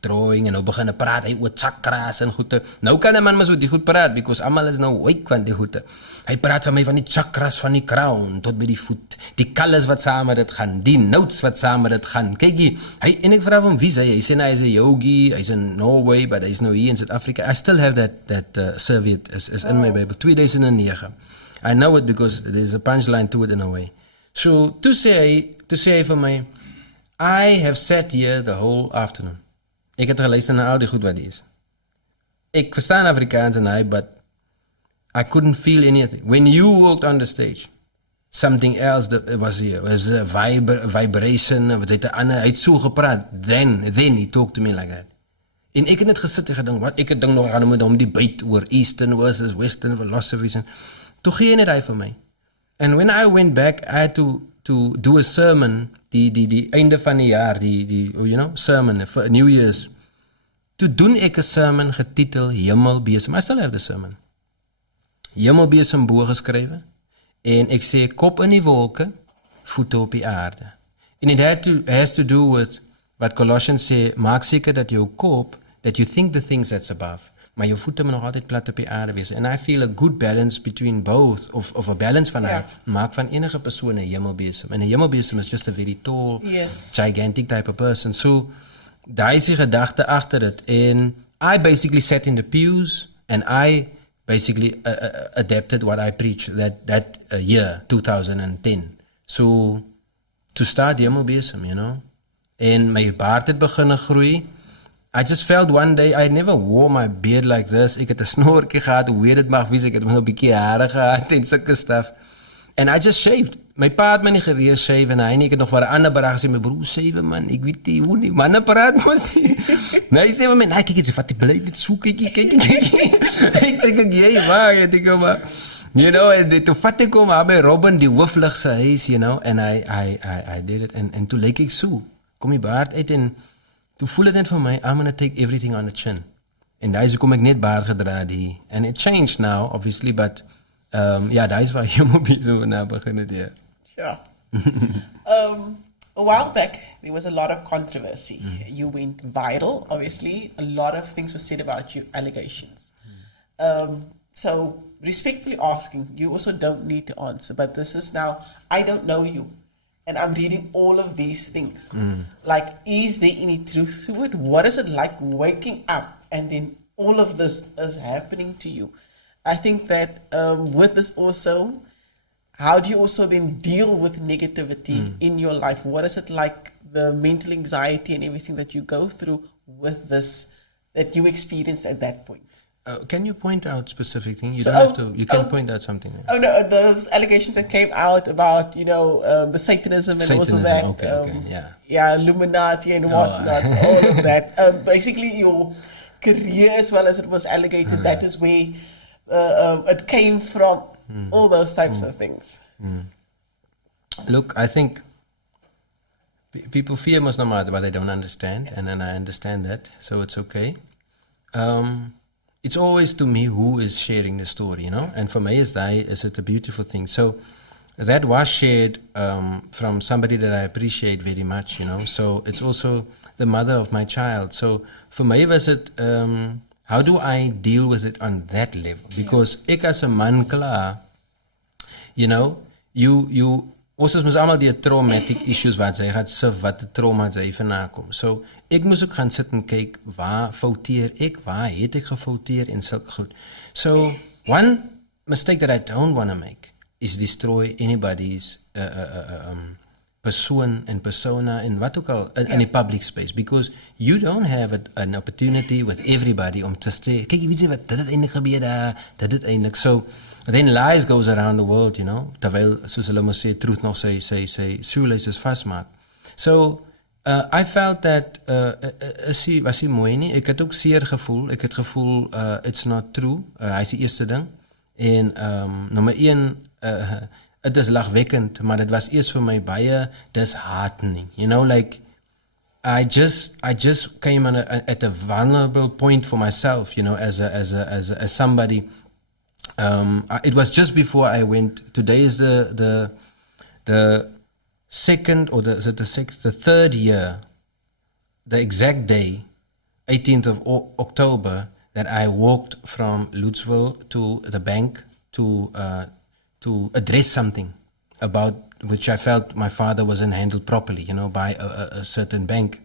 drawing en nou begin hy praat hy oor chakras en goede. Nou kan 'n man mos oor die goed praat because almal is nou wyk van die goede. Hy praat van my van die chakras van die crown tot by die voet. Die colors wat saam met dit gaan, die notes wat saam met dit gaan. Kyk hier, hy en ek vra hom wie hy sê hy is 'n yogi, hy's in Norway, but hy's nou hier in South Africa. I still have that serviette is in my Bible 2009. I know it because there's a punchline to it in a way. So to say vir my, I have sat here the whole afternoon. Ek het geluister na al die goed wat hier is. Ek verstaan Afrikaans en hy, but I couldn't feel anything. When you walked on the stage, something else that was here. It was a vibration, hy het so gepraat. Then he talked to me like that. En ek het net gesit en gedink, wat ek het dink nog aan met hom debate oor Eastern versus Western philosophies en toe gee net hy vir my. And when I went back, I had to do a sermon, die einde van die jaar, sermon for New Year's. Toe doen ek 'n sermon getitel HemelBesem. I still have the sermon. HemelBesem bo geskrywe. En ek sê kop in die wolke, voete op die aarde. And it has to do with wat Colossians sê, maak seker dat jou kop, that you think the things that's above, maar jou voete moet nog altyd plat op die aarde wees. And I feel a good balance between both, of a balance van hy, maak van enige persoon 'n HemelBesem. And 'n HemelBesem is just a very tall, gigantic type of person. So, daar is die gedagte agter dit. And I basically sat in the pews, and I basically adapted what I preached that year, 2010. So, to start HemelBesem, En my baard het begin groei. I just felt one day, I never wore my beard like this. Ek het 'n snorkie gehad, hoe weet dit mag wees, ek het nog 'n bietjie hare gehad en sulke stuff. And I just shaved. My pa het my nie gereed shave en hy nie, ek het nog vir 'n ander beraag gesê, my broer shave man, ek weet nie hoe nie, manne praat mos nie. Nee, hy sê vir my, nee, kyk, jy vat die bly net so, kyk. Ek sê, jy waar, ek dink maar, en toe vat ek hom by Robin, die hooflig se huis, and I did it, en toe lyk ek so, kom die baard uit en toe voel het net vir my, I'm gonna take everything on the chin. En daar is kom ek net baard gedra die. And it changed now, obviously, but daar is waar HemelBesem nou begin het, ja. Sure. A while back, there was a lot of controversy. You went viral, obviously. A lot of things were said about you, allegations. So, respectfully asking, you also don't need to answer, but this is now, I don't know you. And I'm reading all of these things. Like, is there any truth to it? What is it like waking up and then all of this is happening to you? I think that with this also, how do you also then deal with negativity in your life? What is it like, the mental anxiety and everything that you go through with this, that you experienced at that point? Can you point out specific things? You don't have to. You can point out something. Oh no, those allegations that came out about the Satanism and also that, Illuminati and whatnot, all of that. Basically, your career, as well as it was alleged, that is where it came from. All those types of things. Look, I think people fear most no matter what they don't understand, and then I understand that, so it's okay. It's always to me who is sharing the story, and for me is it a beautiful thing. So that was shared from somebody that I appreciate very much, so it's also the mother of my child. So for me was it, how do I deal with it on that level? Because ek as 'n man klaar, you ons is mos almal die traumatic issues wat sy het, wat die trauma sy vandaan kom. So ek moes ook gaan sit en kyk, waar fouteer ek, waar het ek gefouteer en sulke goed. So one mistake that I don't want to make is destroy anybody's persoon en persona en wat ook al in die public space, because you don't have an opportunity with everybody om te sê, kyk, jy weet wat, dit het eindelijk gebeur daar, dit het eindelijk, so then lies goes around the world, terwyl, soos hulle moet sê, truth nog sy shoelaces vastmaak. So, I felt that, was hy mooi nie, ek het ook seer gevoel, ek het gevoel, it's not true, hy is die eerste ding, en nommer 1, het is lagwekkend, maar het was eers vir my baie disheartening, like, I just came at a vulnerable point for myself, as somebody it was just before I went. Today is the second, or the third year, the exact day, 18th of October, that I walked from Lutzville to the bank to address something about which I felt my father wasn't handled properly, by a certain bank.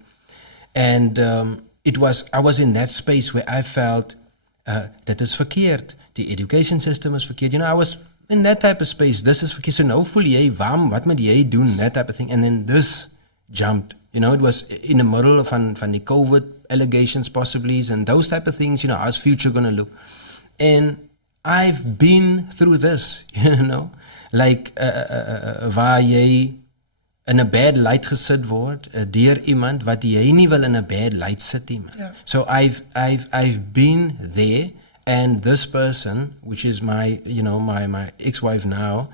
And I was in that space where I felt that is verkeerd. The education system is verkeerd. I was in that type of space. This is verkeerd. So nou voel jy, wat moet jy doen? That type of thing. And then this jumped. It was in the middle van the COVID allegations possibly, and those type of things, how's future going to look? And I've been through this, like waar jy in 'n bad light gesit word deur iemand wat jy nie wil in 'n bad light sit nie. Yeah. So I've been there, and this person, which is my my ex-wife now,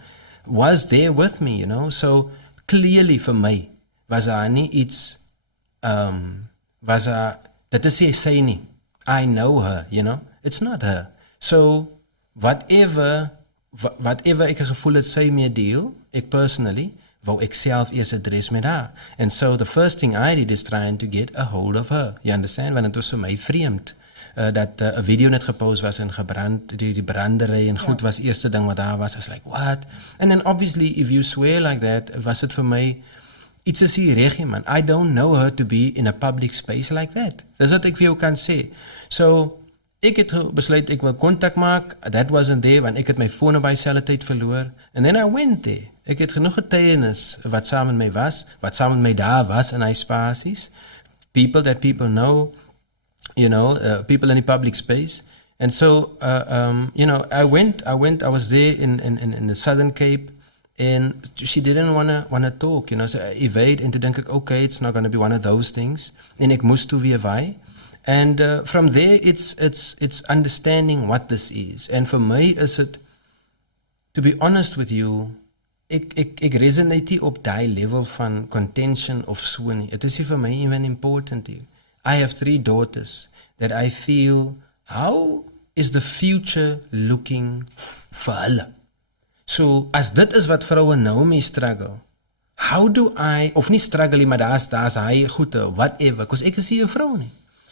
was there with me, So clearly for me was daar nie iets dit is sy nie. I know her, It's not her. So whatever ek gevoel het sy mee deel, ek personally wou ek self eers adres met haar. And so the first thing I did is trying to get a hold of her. You understand? Want het was vir my vreemd dat 'n video net gepost was en gebrand, die brandery en goed was eerste ding wat daar was. I was like, what? And then obviously if you swear like that, was het vir my iets is hier reg, man. I don't know her to be in a public space like that. Dis wat ek vir jou kan sê. So ek het besluit ek wil kontak maak. That wasn't there, want ek het my foon by selfe tyd verloor. And then I went there. Ek het genoeg getuienis wat saam met my was, wat saam met my daar was in hy spasies. People that people know, people in the public space. And so, I was there in the Southern Cape, and she didn't wanna talk, so I evade, and to dink ek, okay, it's not going to be one of those things. En ek moes toe weer wy. And from there, it's understanding what this is. And for me is it, to be honest with you, ek resonate nie op die level van contention of so nie. It is vir my even important hier. I have 3 daughters that I feel, how is the future looking vir hulle? So, as dit is wat vroue nou mee struggle, how do I, of nie struggle nie, maar daar's hy goede, whatever, because ek is nie 'n vrou nie.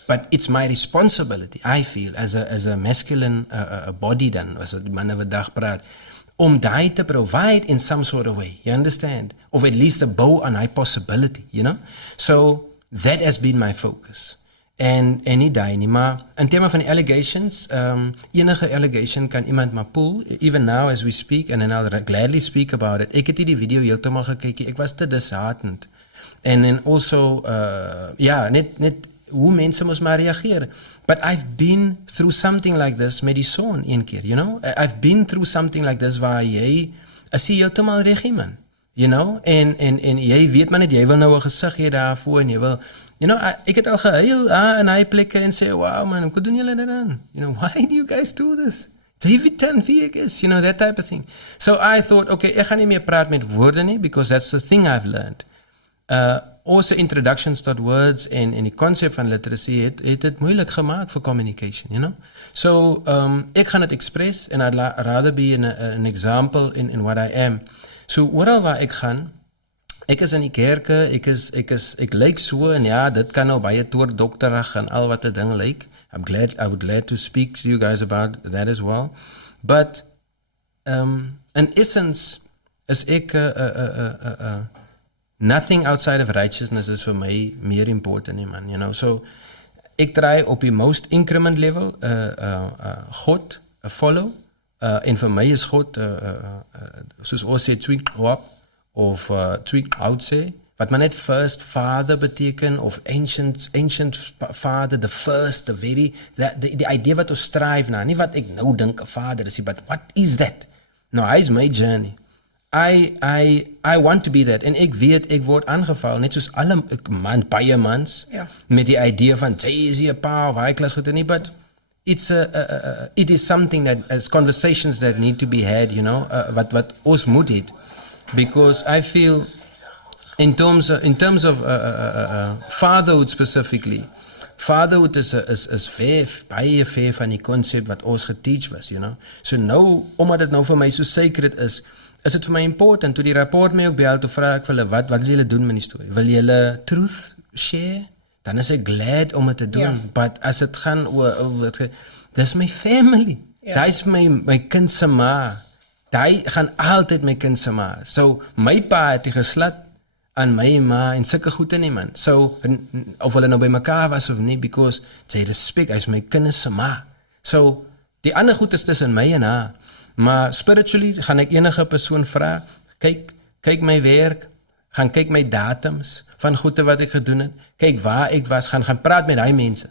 But it's my responsibility, I feel, as a masculine body dan, as 'n man wat dag praat, om daai te provide in some sort of way, you understand? Of at least a bow on high possibility, So, that has been my focus. En nie daai nie, maar in terme van die allegations, enige allegation kan iemand maar pull, even now as we speak, and then I'll gladly speak about it. Ek het die video heeltemal gekyk, ek was te disheartened. And then also, net hoe mense moes maar reageer. But I've been through something like this met die son een keer, I've been through something like this waar jy, is jy heeltemal reg iemand, en jy weet maar net, jy wil nou 'n gesig hê daarvoor, en jy wil, ek het al gehuil in hy plekke en sê, wow man, hoe doen julle dit dan? Why do you guys do this? David 10 Vegas, that type of thing. So I thought, okay, ek gaan nie meer praat met woorde nie, because that's the thing I've learned. Also introductions tot words en die concept van literacy het dit moeilik gemaak vir communication, So ek gaan dit express, and I'd rather be an example in what I am. So oral waar ek gaan, ek is in die kerke, ek lyk so, en ja, dit kan nou baie toordokterig en al wat 'n ding lyk. I would glad to speak to you guys about that as well. But in essence is ek nothing outside of righteousness is vir my meer important, man, So ek try op die most increment level God follow, en vir my is God soos ons sê tweak op of tweak out sê, wat maar net first father beteken, of ancient father, the first, the very, die idee wat ons strive na, nie wat ek nou dink 'n vader is, but what is that? No, hy is my journey. I want to be that, en ek weet, ek word aangeval, net soos alle baie mans, met die idee van, jy is hier 'n pa, of hy klas goed nie, but it is something that, as conversations that need to be had, wat ons moet het, because I feel, in terms of fatherhood specifically, Fatherhood is baie ver van die konsep wat ons geteach was, you know. So nou, omdat dit nou vir my so sacred is dit vir my important. Toe die rapport my ook bel, toe vra ek vir hulle, wat wil julle doen met die storie? Wil julle truth share? Dan is ek glad om dit te doen. But as dit gaan oor dis my family. Daai is my kind se ma. Daai gaan altyd my kind se ma. So my pa het die geslat aan my ma en sulke goede nie, man. So of hulle nou by mekaar was of nie, because sy respect, hy is my kind se ma. So die ander goed is tussen my en haar. Maar spiritually gaan ek enige persoon vra, kyk my werk, gaan kyk my datums van goede wat ek gedoen het, kyk waar ek was, gaan praat met die mense.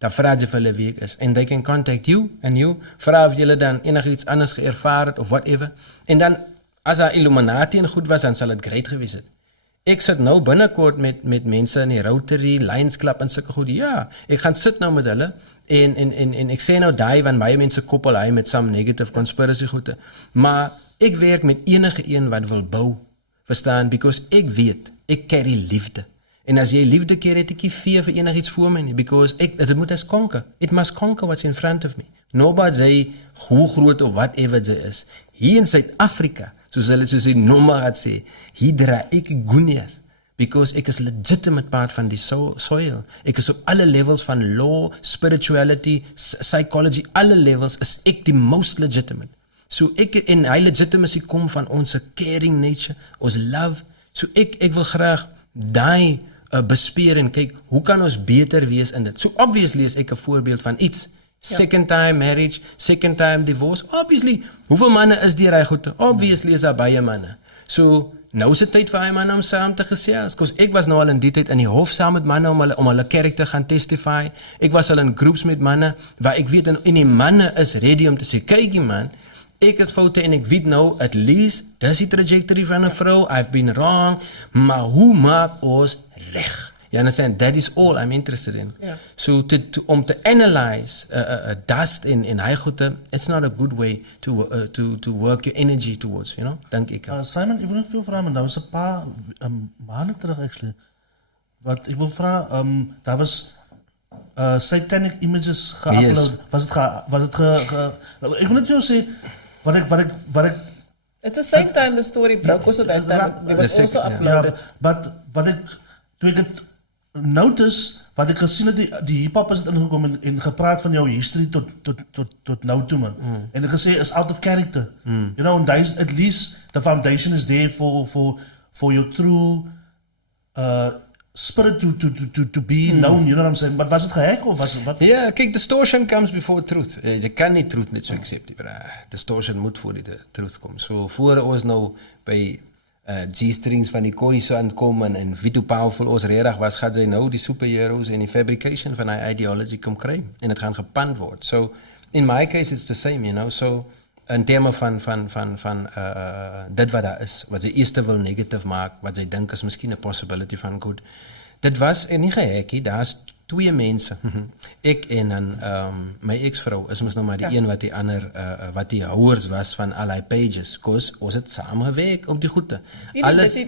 Dan vra jy vir hulle wie ek is. En they can contact you, vra of julle dan iets anders geërvaar het, of whatever. En dan, as daar Illuminati en goed was, dan sal het great gewees het. Ek sit nou binnekort met mense in die Rotary, Lions Club en sulke goed. Ja, ek gaan sit nou met hulle, en ek sê nou die, want baie mense koppel hy met some negative conspiracy goede. Maar ek werk met enige een wat wil bou, verstaan, because ek weet, ek carry liefde. En as jy liefde keer, het ek nie fear vir enig iets voor my nie, because it moet as conquer. It must conquer what's in front of me. Nobody sê, hoe groot of whatever sy is. Hier in Suid-Afrika, soos die nommer gaat sê, hier dra ek goenies, because ek is legitimate part van die soil. Ek is op alle levels van law, spirituality, psychology, alle levels is ek die most legitimate. So ek, en hy legitimacy kom van ons caring nature, ons love. So ek wil graag die bespeer en kyk, hoe kan ons beter wees in dit? So obviously is ek 'n voorbeeld van iets. Second time marriage, second time divorce. Obviously, hoeveel manne is die reg goed? Obviously is daar baie manne. So nou is dit tyd vir hy manne om saam te gesels. Because ek was nou al in die tyd in die hof saam met manne om hulle kerk te gaan testify. Ek was al in groups met manne waar ek weet en die manne is ready om te sê, kykie man, ek het foute en ek weet nou, at least, dis die trajectory van 'n vrou, I've been wrong, maar hoe maak ons reg? You understand? That is all I'm interested in. Yeah. So om te analyze dust in hy goede, it's not a good way to work your energy towards, you know, denk ek. Simon, ek wil net veel vraag, maar daar was 'n paar maanden terug, actually, wat ek wil vraag, daar was satanic images geupload. Yes. Was het ek wil net veel sê, wat ek At the same time, the story broke also that time. It was also uploaded. Toe ek het notice, wat ek gesien het, die hip-hop is ingekom en gepraat van jou history tot nou toe, man. En ek gesê, is out of character. You know, and at least the foundation is there for your true spirit to be known, you know what I'm saying? Maar was het gehack of was het wat? Ja, kijk, distortion comes before truth. Je kan niet truth net zo accepteren. Distortion moet voor die truth komen. So, voor ons nou bij G-strings van die kooi so aankomen en wie hoe powerful ons redig was, gaat sy nou die superheroes en die fabrication van die ideology kom kry en het gaan gepand word. So, in my case, it's the same, you know, so, in termen van dit wat daar is, wat sy eerste wil negative maak, wat sy dink is miskien 'n possibility van good. Dit was, en nie gehekkie, daar is twee mense, ek en dan my ex-vrou, is mos nou maar die een wat die ander, wat die houers was van al die pages, cause ons het saam gewerk op die goede. Alles...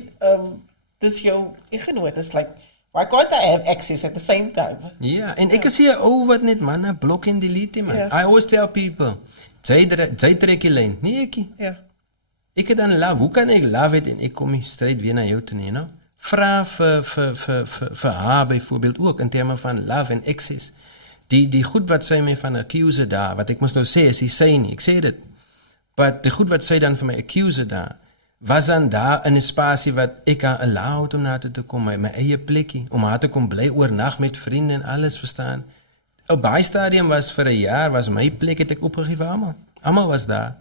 Dis jou eggenoot, is like, why can't I have access at the same time? Ja, en ek is hier wat net manne, blok en delete, man. I always tell people, Zij trek die lijn, nie ekie. Ja. Ek het dan love, hoe kan ek love het en ek kom nie straight weer na jou toe nie, you know? Vra vir haar bijvoorbeeld ook, in termen van love en access. Die goed wat sy my van accuse daar, wat ek moest nou sê, is die sy nie, ek sê dit. But die goed wat sy dan van my accuse daar, was dan daar in 'n spasie wat ek haar allowed om na te kom, my eie plekkie, om haar te kom bly oornag met vriende en alles, verstaan. Op baie stadium was vir 'n jaar, was my plek het ek opgegee vir almal. Almal was daar.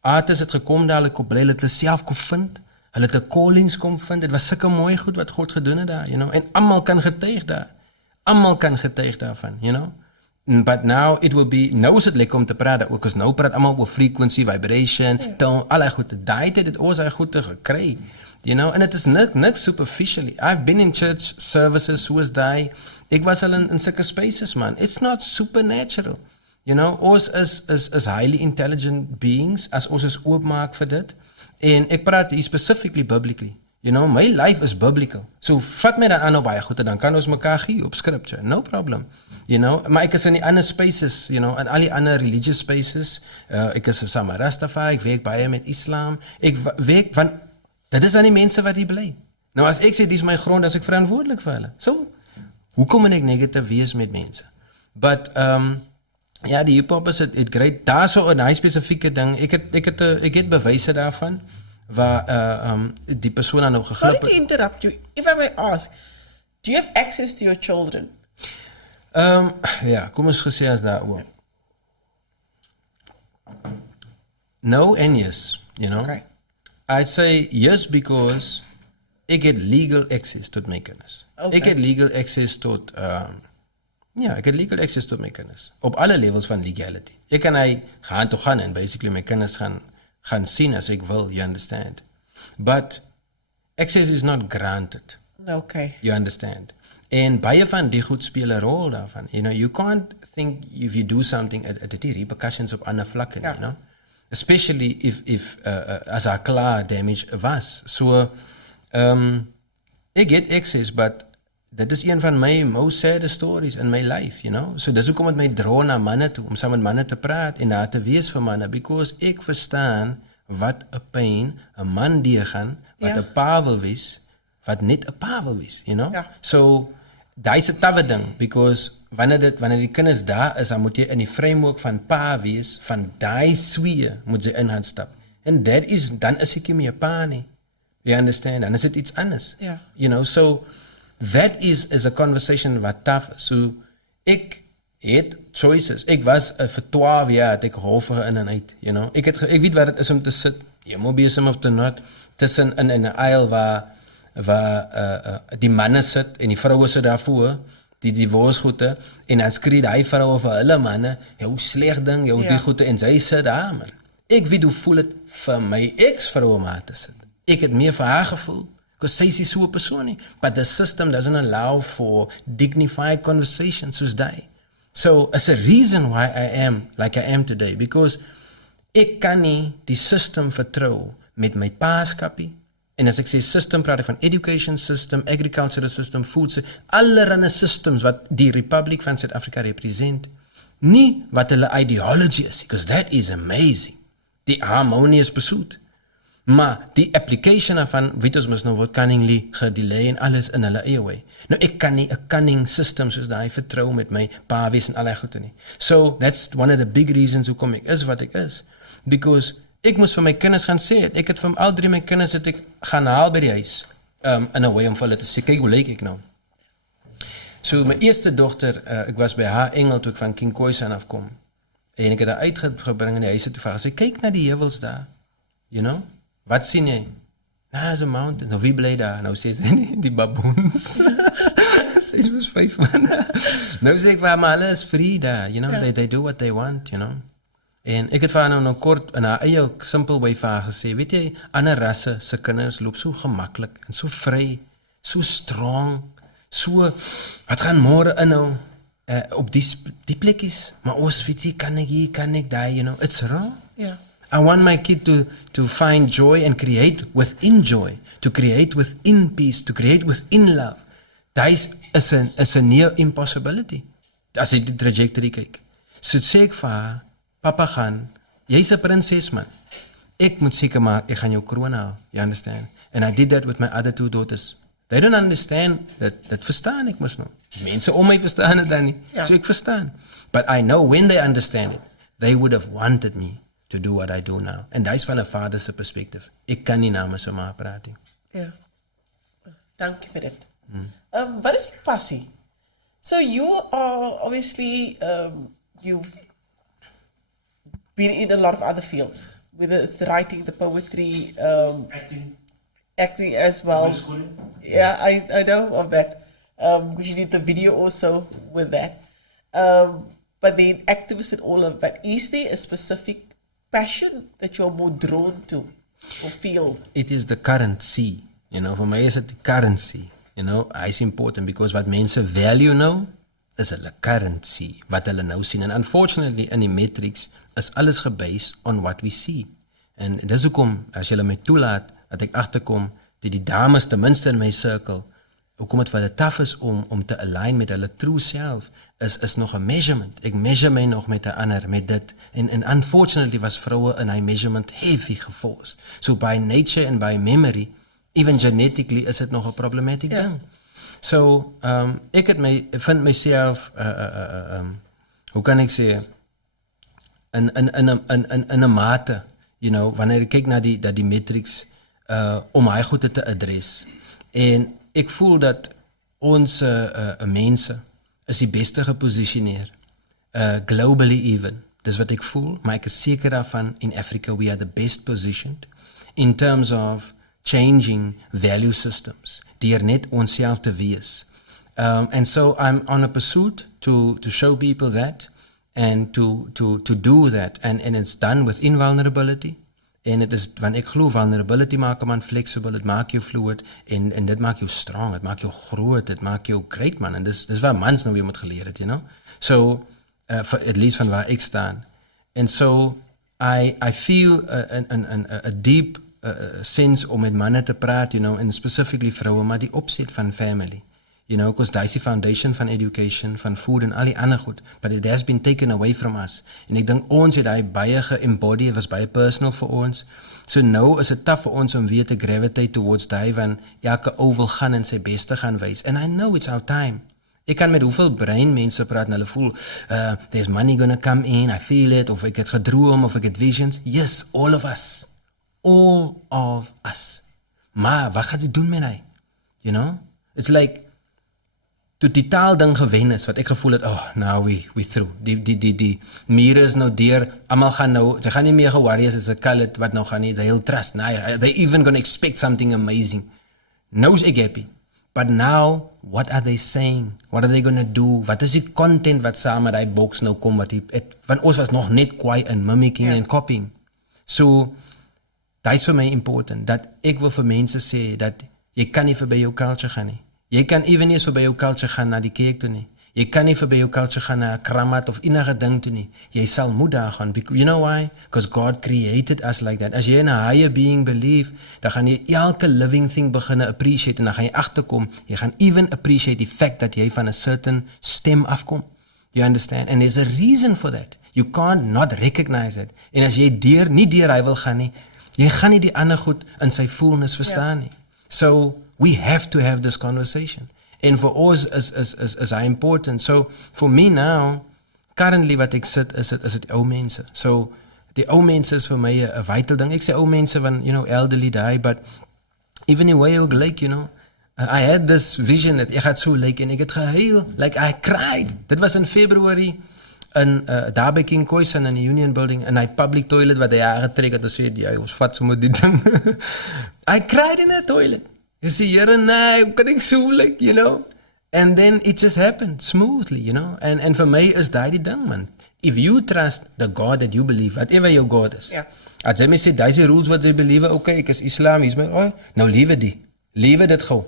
Artis het gekom daar, hulle kon bly, hulle het hulle self kon vind. Hulle het 'n callings kom vind. Dit was sulke mooi goed wat God gedoen het daar, you know. En almal kan getuig daar. Almal kan getuig daarvan, you know. But now it will be, nou is het lekker om te praten, ook as nou praat allemaal over frequency, vibration, tone, allerlei goed. Daai tyd het ons al goed gekry, you know, en het is niks superficially. I've been in church services, soos daai, ek was al in sulke spaces, man. It's not supernatural, you know, ons is highly intelligent beings, as ons is oopmaak vir dit, en ek praat hier specifically biblically, You know, my life is biblical. So vat my dan aan op baie goed en dan kan ons mekaar gee op scripture. No problem. You know, maar ek is in die ander spaces, you know, in al die ander religious spaces. Ek is saam met Rastafari, ek werk baie met Islam. Ek werk, want dit is dan die mense wat hier bly. Nou as ek sê, dis my grond, as ek verantwoordelik vir hulle. So, hoekom moet ek negatief wees met mense? But, ja, die hip-hop is het great. Daar so een spesifieke ding, ek het bewyse daarvan, waar die persoon dan nou geglip het. Sorry to interrupt you. If I may ask, do you have access to your children? Ja, kom ons gesê as daar ook. No and yes, you know. Okay. I'd say yes because ek het legal access tot my kinders. Okay. Ek het legal access tot ek het legal access tot my kinders. Op alle levels van legality. Ek kan gaan toe gaan en basically my kinders gaan sien as ek wil, you understand. But access is not granted. Okay. You understand. En baie van die goed speel 'n rol daarvan. You know, you can't think if you do something at the repercussions op ander vlakke, you know. Especially if as a klaar damage was. So I get access, but dit is een van my most sad stories in my life, you know. So dis hoekom met my droom na manne toe om saam met manne te praat en daar te wees vir manne, because ek verstaan wat 'n pyn 'n man deurgaan wat 'n pa wil wees, wat net 'n pa wil wees, you know. So daai is 'n tawwe ding, because wanneer die kinders daar is, dan moet jy in die framework van pa wees, van daai sweer moet jy in gaan stap. En dan is ek nie meer pa nie. You understand? Dan is dit iets anders. Yeah. You know, so that is a conversation wat tough is. So ek het choices. Ek was vir 12 jaar het ek gehoor in en uit, you know. Ek weet wat dit is om te sit, HemelBesem of te not, tussen in 'n aisle waar die manne sit en die vroue sit daarvoor, die divorcegoede, en dan skree die vroue vir hulle manne, jou sleg ding, jou die goede, en sy sit daar, man. Ek weet hoe voel het vir my ex-vrou om haar te sit. Ek het meer vir haar gevoel, because sy is so 'n persoon nie, but the system doesn't allow for dignified conversations soos die. So, it's a reason why I am like I am today, because ek kan nie die system vertrou met my paaskapie. En as ek sê system, praat ek van education system, agricultural system, food system, allerhande systems wat die Republiek van Suid-Afrika represent. Nie wat hulle ideology is, because that is amazing. Die harmonious pursuit. Maar die application daarvan, weet ons mos nou word cunningly gedelay en alles in hulle eie way. Nou ek kan nie 'n cunning system soos daai vertrou met my pa wees en al die goede nie. So that's one of the big reasons hoekom ek is wat ek is. Because ek moes vir my kinders gaan sê, ek het vir al 3 my kinders het ek gaan haal by die huis, in 'n way om vir hulle te sê, kyk hoe lyk ek nou. So my eerste dogter, ek was by haar engel toe ek van King Khoisan afkom, en ek het haar uitgebring in die huis te vraag, sê, kyk na die heuwels daar, you know, wat sien jy? Nou, is 'n mountain, nou wie bly daar? Nou sê sy, die baboons. Sy was 5 man. Nou sê ek, maar hulle is free daar, you know, they do what they want, you know. En ek het vir haar nou kort in haar eie simple way vir haar gesê, weet jy, ander rasse se kinders loop so gemaklik en so vry, so strong, so, wat gaan môre inhou op die plekkies, maar ons weet jy, kan ek hier, kan ek daar, you know, it's wrong. Yeah. I want my kid to find joy and create within joy, to create within peace, to create within love. That is a near impossibility, as ek die trajectory kyk. So sê ek vir haar, papa gaan, jy's 'n prinses man. Ek moet seker maak, ek gaan jou kroon haal, you understand? And I did that with my other 2 daughters. They don't understand, dat verstaan ek mos nou. Mense om my verstaan dit dan nie, so ek verstaan. But I know when they understand it, they would have wanted me to do what I do now. En dat is van 'n vader se perspectief. Ek kan nie namens hom maar praat nie. Ja. Dank je voor dit. Wat is je passie? So you are obviously, you've been in a lot of other fields, whether it's the writing, the poetry, acting as well. Yeah, I know of that. Because you did the video also with that. But then activists and all of that. Is there a specific passion that you're more drawn to or field? It is the currency. You know, for me is it the currency. You know, it's important because wat mense value nou is hulle currency, wat hulle nou sien. And unfortunately, in die matrix is alles gebased on what we see. En dis hoekom, as julle my toelaat, dat ek agterkom, die dames ten minste in my circle, hoekom het vir hulle tough is om te align met hulle true self, is nog 'n measurement. Ek measure my nog met 'n ander, met dit. En unfortunately was vroue in hy measurement heavy geforce. So by nature and by memory, even genetically, is dit nog 'n problematic ding. So, ek vind myself, hoe kan ek sê, in 'n mate, you know, wanneer ek kyk na die metrics, om hy goede te adres. En ek voel dat ons mense is die beste gepositioneer, globally even. Dis wat ek voel, maar ek is seker daarvan, in Africa we are the best positioned in terms of changing value systems, deur net onsself te wees. And so I'm on a pursuit to show people that, and to do that, and it's done with invulnerability. En het is, wanneer ek glo, vulnerability maak 'n man flexible, dit maak jou fluid, en dit maak jou strong, dit maak jou groot, dit maak jou great man, en dis waar mans nou weer moet geleer het, you know? So, at least van waar ek staan. And so, I feel a deep sense om met manne te praat, you know, and specifically vroue, maar die opset van family. You know, because that's the foundation van education, van food en al die ander goed. But it has been taken away from us. En ek dink ons het hy baie geembody, het was baie personal vir ons. So nou is het tough vir ons om weer te gravitate towards die van elke ou wil gaan en sy beste gaan wys. And I know it's our time. Ek kan met hoeveel brein mense praat en hulle voel, there's money gonna come in, I feel it, of ek het gedroom, of ek het visions. Yes, all of us. All of us. Maar wat gaat dit doen met hy? You know? It's like, toe die taal ding gewen is, wat ek gevoel het, now we through. Die mure is nou deur, almal gaan nou, sy gaan nie meer geworry as 'n colored wat nou gaan nie, they'll trust, they even gonna expect something amazing. Nou is ek happy. But now, what are they saying? What are they gonna do? Wat is die content wat saam met die box nou kom, want ons was nog net kwaai in mimicking en copying. So, dat is vir my important, dat ek wil vir mense sê, dat jy kan nie verby jou culture gaan nie. Jy kan even nie verby jou culture gaan na die kerk toe nie. Jy kan nie verby jou culture gaan na 'n kramat of enige ding toe nie. Jy sal moet daar gaan. You know why? Because God created us like that. As jy in 'n higher being believe, dan gaan jy elke living thing begin appreciate, en dan gaan jy agterkom, jy gaan even appreciate the fact dat jy van 'n certain stem afkom. You understand? And there's a reason for that. You can't not recognize it. En as jy nie deur hy wil gaan nie, jy gaan nie die ander goed in sy fullness verstaan nie. So, we have to have this conversation. And for us is hy important. So, for me now, currently wat ek sit, is het ou mense. So, die ou mense is vir my 'n vital ding. Ek sê ou mense van, you know, elderly die, but even the way ek lyk, you know, I had this vision dat ek gaat so lyk, en ek het gehuil, like I cried. Dit was in February, daar by King Khoisan in die Union Building, in hy public toilet wat hy aangetrek het, en sê, ja, ons vat sommer die ding. I cried in that toilet. You see, Here, nee, hoe kan ek so like, you know? And then it just happened smoothly, you know? And for me is dat die ding, man. If you trust the God that you believe, whatever your God is. Yeah. As jy my sê, die rules wat jy believe, okay, ek is Islam, nou lewe die. Lewe dit gauw.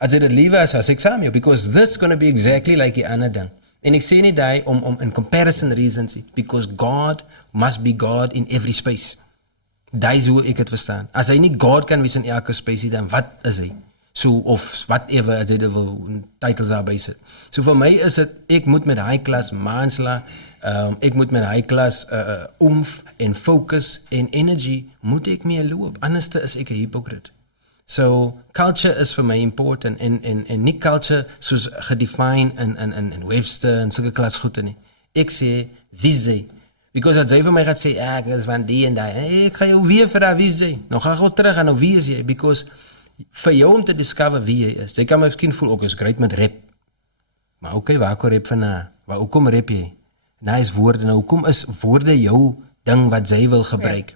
As jy dit lewe as ek saam jou, because this is going to be exactly like die ander ding. En ek sê nie die om in comparison reasons, because God must be God in every space. Dat is hoe ek het verstaan. As hy nie God kan wees in elke space, dan wat is hy? So, of whatever, as hy dit wil titles daarby sit. So vir my is het, ek moet met high class maansla, ek moet met high class oomf en focus en energy, moet ek mee loop. Anders is ek 'n hypocrite. So, culture is vir my important, en nie culture soos gedefine in Webster en sulke klas goede nie. Ek sê, visie. Because as jy vir my gaat sê, ek is van die en die, ek ga jou weer vir dat wie jy. Nou ga gou terug en nou wie is jy? Because vir jou om te discover wie jy is. Jy kan miskien voel, ook is great met rap. Maar oké, waar kom rap van? Hoekom rap jy? Nice woorde. Nou, hoekom is woorde jou ding wat jy wil gebruik?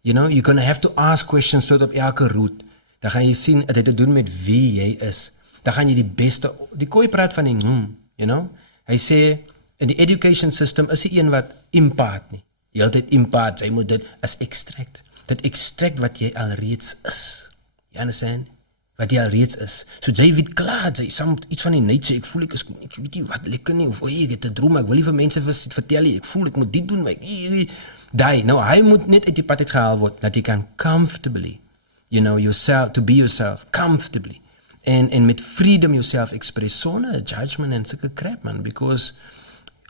You know, you're gonna have to ask questions tot op elke route. Dan gaan jy sien, het te doen met wie jy is. Dan gaan jy die beste, die kooi praat van die you know? Hy sê, in die education system is die een wat impart nie. Jy altyd impart, jy moet dit as extract. Dit extract wat jy alreeds is. You understand? Wat jy alreeds is. So jy weet klaar, jy iets van die night sê, ek voel ek weet nie wat lekker nie, of ek het 'n droom, ek wil nie vir mense vertel nie, ek voel ek moet dit doen, maar nou hy moet net uit die pad uit gehaal word, dat jy kan comfortably, yourself, to be yourself, comfortably. En met freedom yourself express, sonder judgment en sulke crap, man, because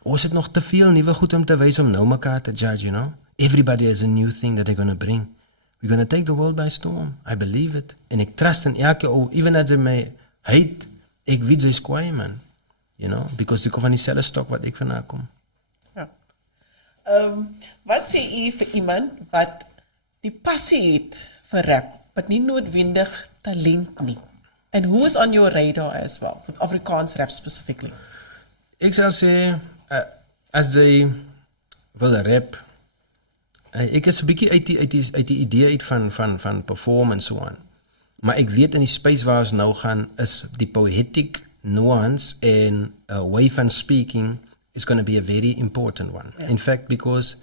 ons het nog te veel nuwe goed om te wys om nou mekaar te judge, Everybody has a new thing that they're going to bring. We're going to take the world by storm. I believe it. En ek trust in elke ou, even as hy my hate, ek weet sy's kwaai, man. Because ek kom van dieselfde stok wat ek vandaan kom. Ja. Wat sê u vir iemand wat die passie het vir rap, maar nie noodwendig talent nie? And who is on your radar as well, with Afrikaans rap specifically? Ek sal sê, as jy wil rap, ek is 'n bietjie uit die idee uit van perform en so aan. Maar ek weet in die space waar ons nou gaan, is die poetic nuance en way van speaking is going to be a very important one. Yeah. In fact, because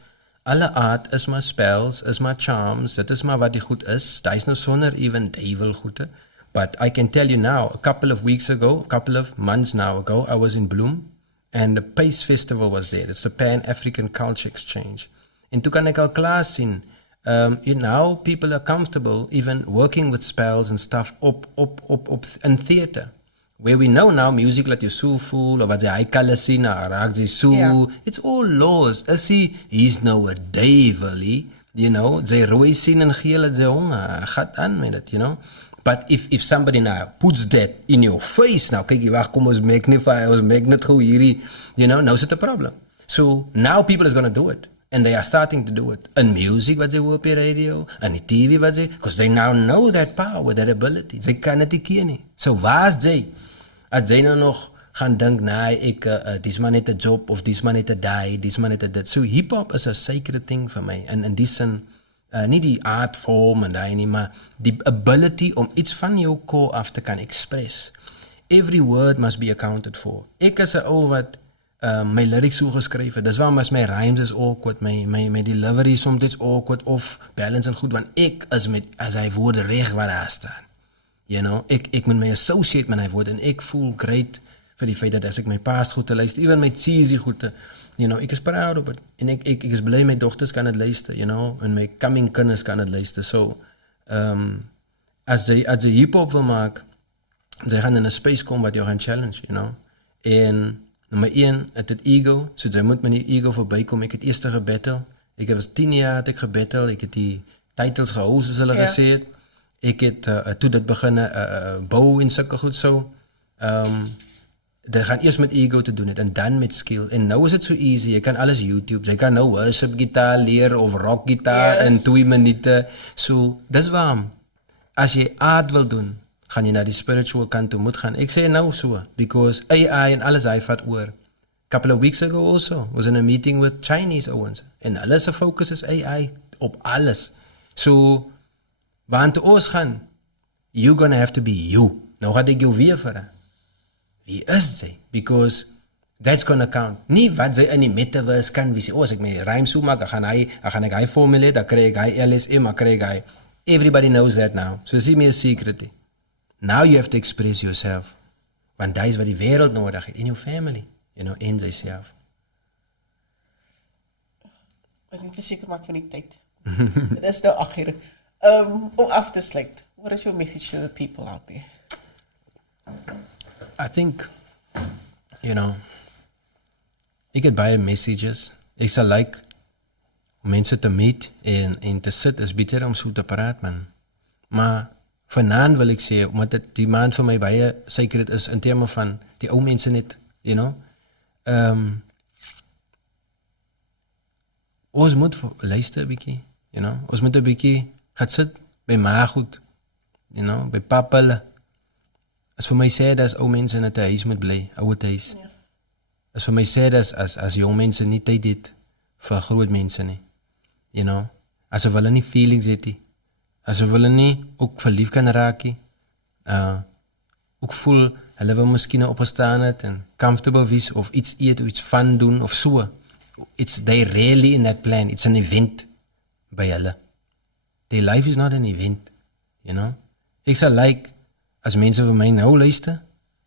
alle art is maar spells, is maar charms, dit is maar wat die goed is. Daar is nou sonder even duivel goede. But I can tell you now, a couple of months now ago, I was in Bloem, and the Pace Festival was there. It's the Pan-African Culture Exchange. En toe kan ek al klaar sien, now people are comfortable even working with spells and stuff op in theater. Where we know now music laat jou so voel, of wat jy kan sien, raak jy so, yeah. It's all laws. He's no a devil, jy rooi sien en geel het jy honger, gaat aan met het, But if somebody now puts that in your face, nou kyk jy, wacht, kom ons magnify, ons magnet gou hierdie, nou is it a problem. So now people is going to do it. And they are starting to do it. In music wat jy hoor op die radio, in die TV wat jy, because they now know that power, that ability. Jy kan het nie keer nie. So waar is jy? As jy nou nog gaan dink, nee, dis maar net 'n job, of dis maar net 'n die, dis maar net 'n dit. So hip-hop is a sacred thing vir my. En in die sin, nie die art vorm en die nie, maar die ability om iets van jou core af te kan express. Every word must be accounted for. Ek is 'n ou wat my lyrics so geskryf het. Dis waarom as my rhymes is awkward, my delivery soms is awkward, of balance en goed, want ek is as hy woorde reg waar daar staan. Ek moet my associate met hy woord, en ek voel great vir die feit dat as ek my past goed te luister, even my cheesy goed te, ek is proud op het, en ek is blij my dochters kan het luister, en my coming kinders kan het luister. So, as jy hip-hop wil maak, jy gaan in 'n space kom wat jou gaan challenge, en nummer 1, het ego, so jy moet met die ego voorbykom. Ek het eers gebattle, ek was 10 jaar het ek gebattle, ek het die titles gehou, soos hulle gesê het, ek het toe dit begin bou en sulke goed so, jy gaan eers met ego te doen het, en dan met skill, en nou is het so easy, jy kan alles YouTube, jy kan nou worship gitaar leer, of rock gitaar, in 2 minute, so, dis waarom, as jy art wil doen, gaan jy na die spiritual kant toe moet gaan. Ek sê nou so, because AI en alles hy vat oor. Couple of weeks ago also, was in a meeting with Chinese ouens, en hulle se focus is AI op alles. So, waar toe ons gaan, you're gonna have to be you. Nou gaat ek jou weer vir, wie is jy? Because that's gonna count. Nie wat jy in die metaverse kan wees, as ek my rhyme so maak, dan gaan ek hy formulate, dan krijg ek hy LSM, dan krijg hy, everybody knows that now. So see me a secret. Now you have to express yourself. Want dat is wat die wereld nodig het. In your family. In jyself. Ek moet verseker maak van die tyd. Dit is nou 8 uur. Om af te sluit, what is your message to the people out there? I think, ek het baie messages. Ek sal like om mense te meet en te sit, is beter om so te praat, man. Maar vanaand wil ek sê, omdat die maand vir my baie sacred is, in terme van die ou mense net, ons moet luister 'n bietjie, ons moet 'n bietjie gaan sit by maaggoed, by pappele. As vir my sê, dat ou mense in 'n huis moet bly, ouer huis. Ja. As vir my sê, dat as jong mense nie tyd het vir groot mense nie, as hulle nie feelings het nie, as hulle nie ook verlief kan raak nie, ook voel, hulle wil miskien opgestaan het en comfortable wees, of iets eet, of iets fun doen, of so. They rarely in that plan, it's an event by hulle. Their life is not an event, Ek sal like, as mense vir my nou luister,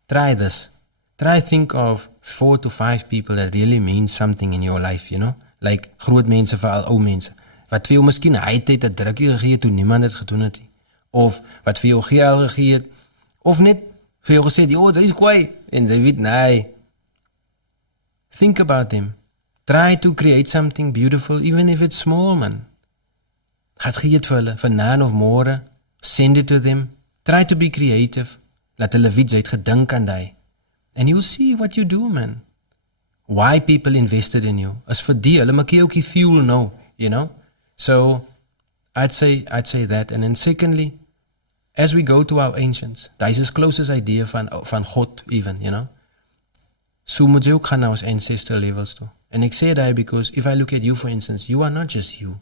try this. Try think of 4 to 5 people that really mean something in your life, Like groot mense, veral ou mense. Wat vir jou miskien hy het 'n drukkie gegee toe niemand het gedoen het nie. of wat vir jou geld gegee het, of net vir jou gesê het, "Jo, sy is kwaai," en sy weet, nee. Think about them. Try to create something beautiful, even if it's small, man. Gaat gee het vir hulle, vanaand of môre, send it to them. Try to be creative. Laat hulle weet jy het gedink aan die. And you'll see what you do, man. Why people invested in you. As vir die, hulle maak jy ook die fuel nou, you know? So, I'd say that. And then secondly, as we go to our ancients, that is as closest idea van God even, you know? So moet jy ook gaan na ons ancestral levels toe. And ek sê dat because if I look at you, for instance, you are not just you.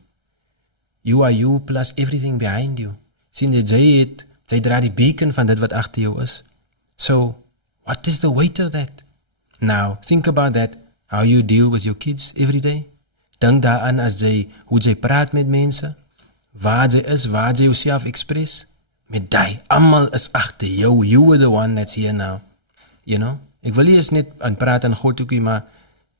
You are you plus everything behind you. Sien jy dra die beacon van dit wat agter jou is. So, what is the weight of that? Now, think about that, how you deal with your kids every day. Dink daaraan hoe jy praat met mense, waar jy is, waar jy jouself express. Met die, almal is agter jou. You are the one that's here now. You know? Ek wil nie eens net aan praat aan God ook, maar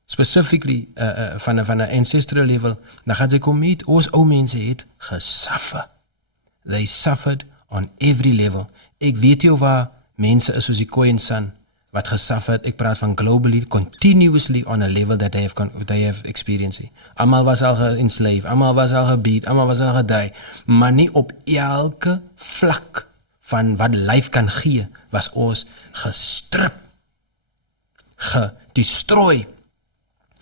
specifically van 'n ancestral level, dan gaan jy kom meet, ons ou mense het gesuffer. They suffered on every level. Ek weet jou waar mense is soos die Koei en San, wat gesuffer het, ek praat van globally, continuously on a level that they have experienced. Almal was al enslaved, almal was al gebeat, almal was al gedie, maar nie op elke vlak van wat lyf kan gee, was ons gestrip, gedestroy,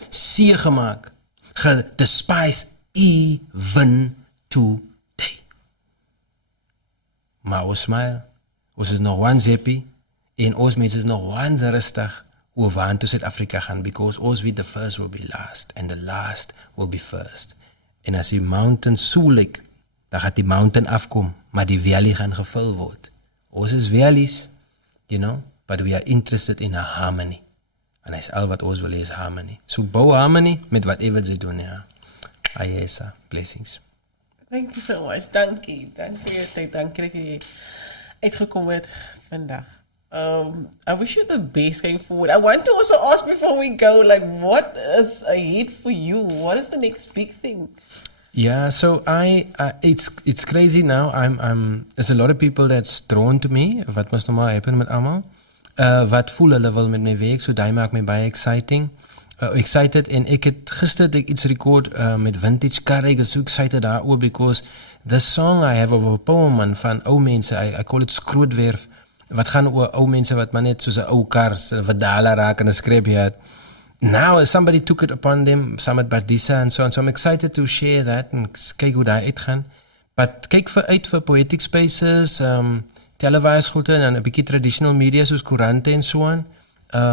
seegemaak, gedespise even today. Maar ons smile, ons is nog one happy, en ons mense is nog one rustig oor waantoe Suid-Afrika gaan, because ons weet the first will be last, and the last will be first. En as die mountain so lyk, dan gaat die mountain afkom, maar die valley gaan gevul word. Ons is valleys, you know, but we are interested in a harmony. En hy is al wat ons wil hê is harmony. So bou harmony met whatever jy doen, ja. Ayesa, blessings. Thank you so much. Dankie. Dankie vir jou tyd. Dankie dat jy uitgekom het vandag. I wish you the best going forward. I want to also ask before we go, like, what is ahead for you? What is the next big thing? Yeah, so it's crazy now. There's a lot of people that's drawn to me. Wat mos normaal happen met almal? Wat voel hulle wil met my werk? So daai maak my baie excited. En ek het gister iets record met vintage karre. Ek is so excited daaroor because the song I have of a poem van ou mense, I call it skrootwerf. Wat gaan oor ou mense wat maar net soos 'n ou kar verdala raak en 'n scrapyard. Now somebody took it upon them, Samet Badisa and so on. So I'm excited to share that en kyk hoe daai uitgaan. But kyk uit vir poetic spaces, televised goede en 'n bietjie traditional media soos koerante en so on.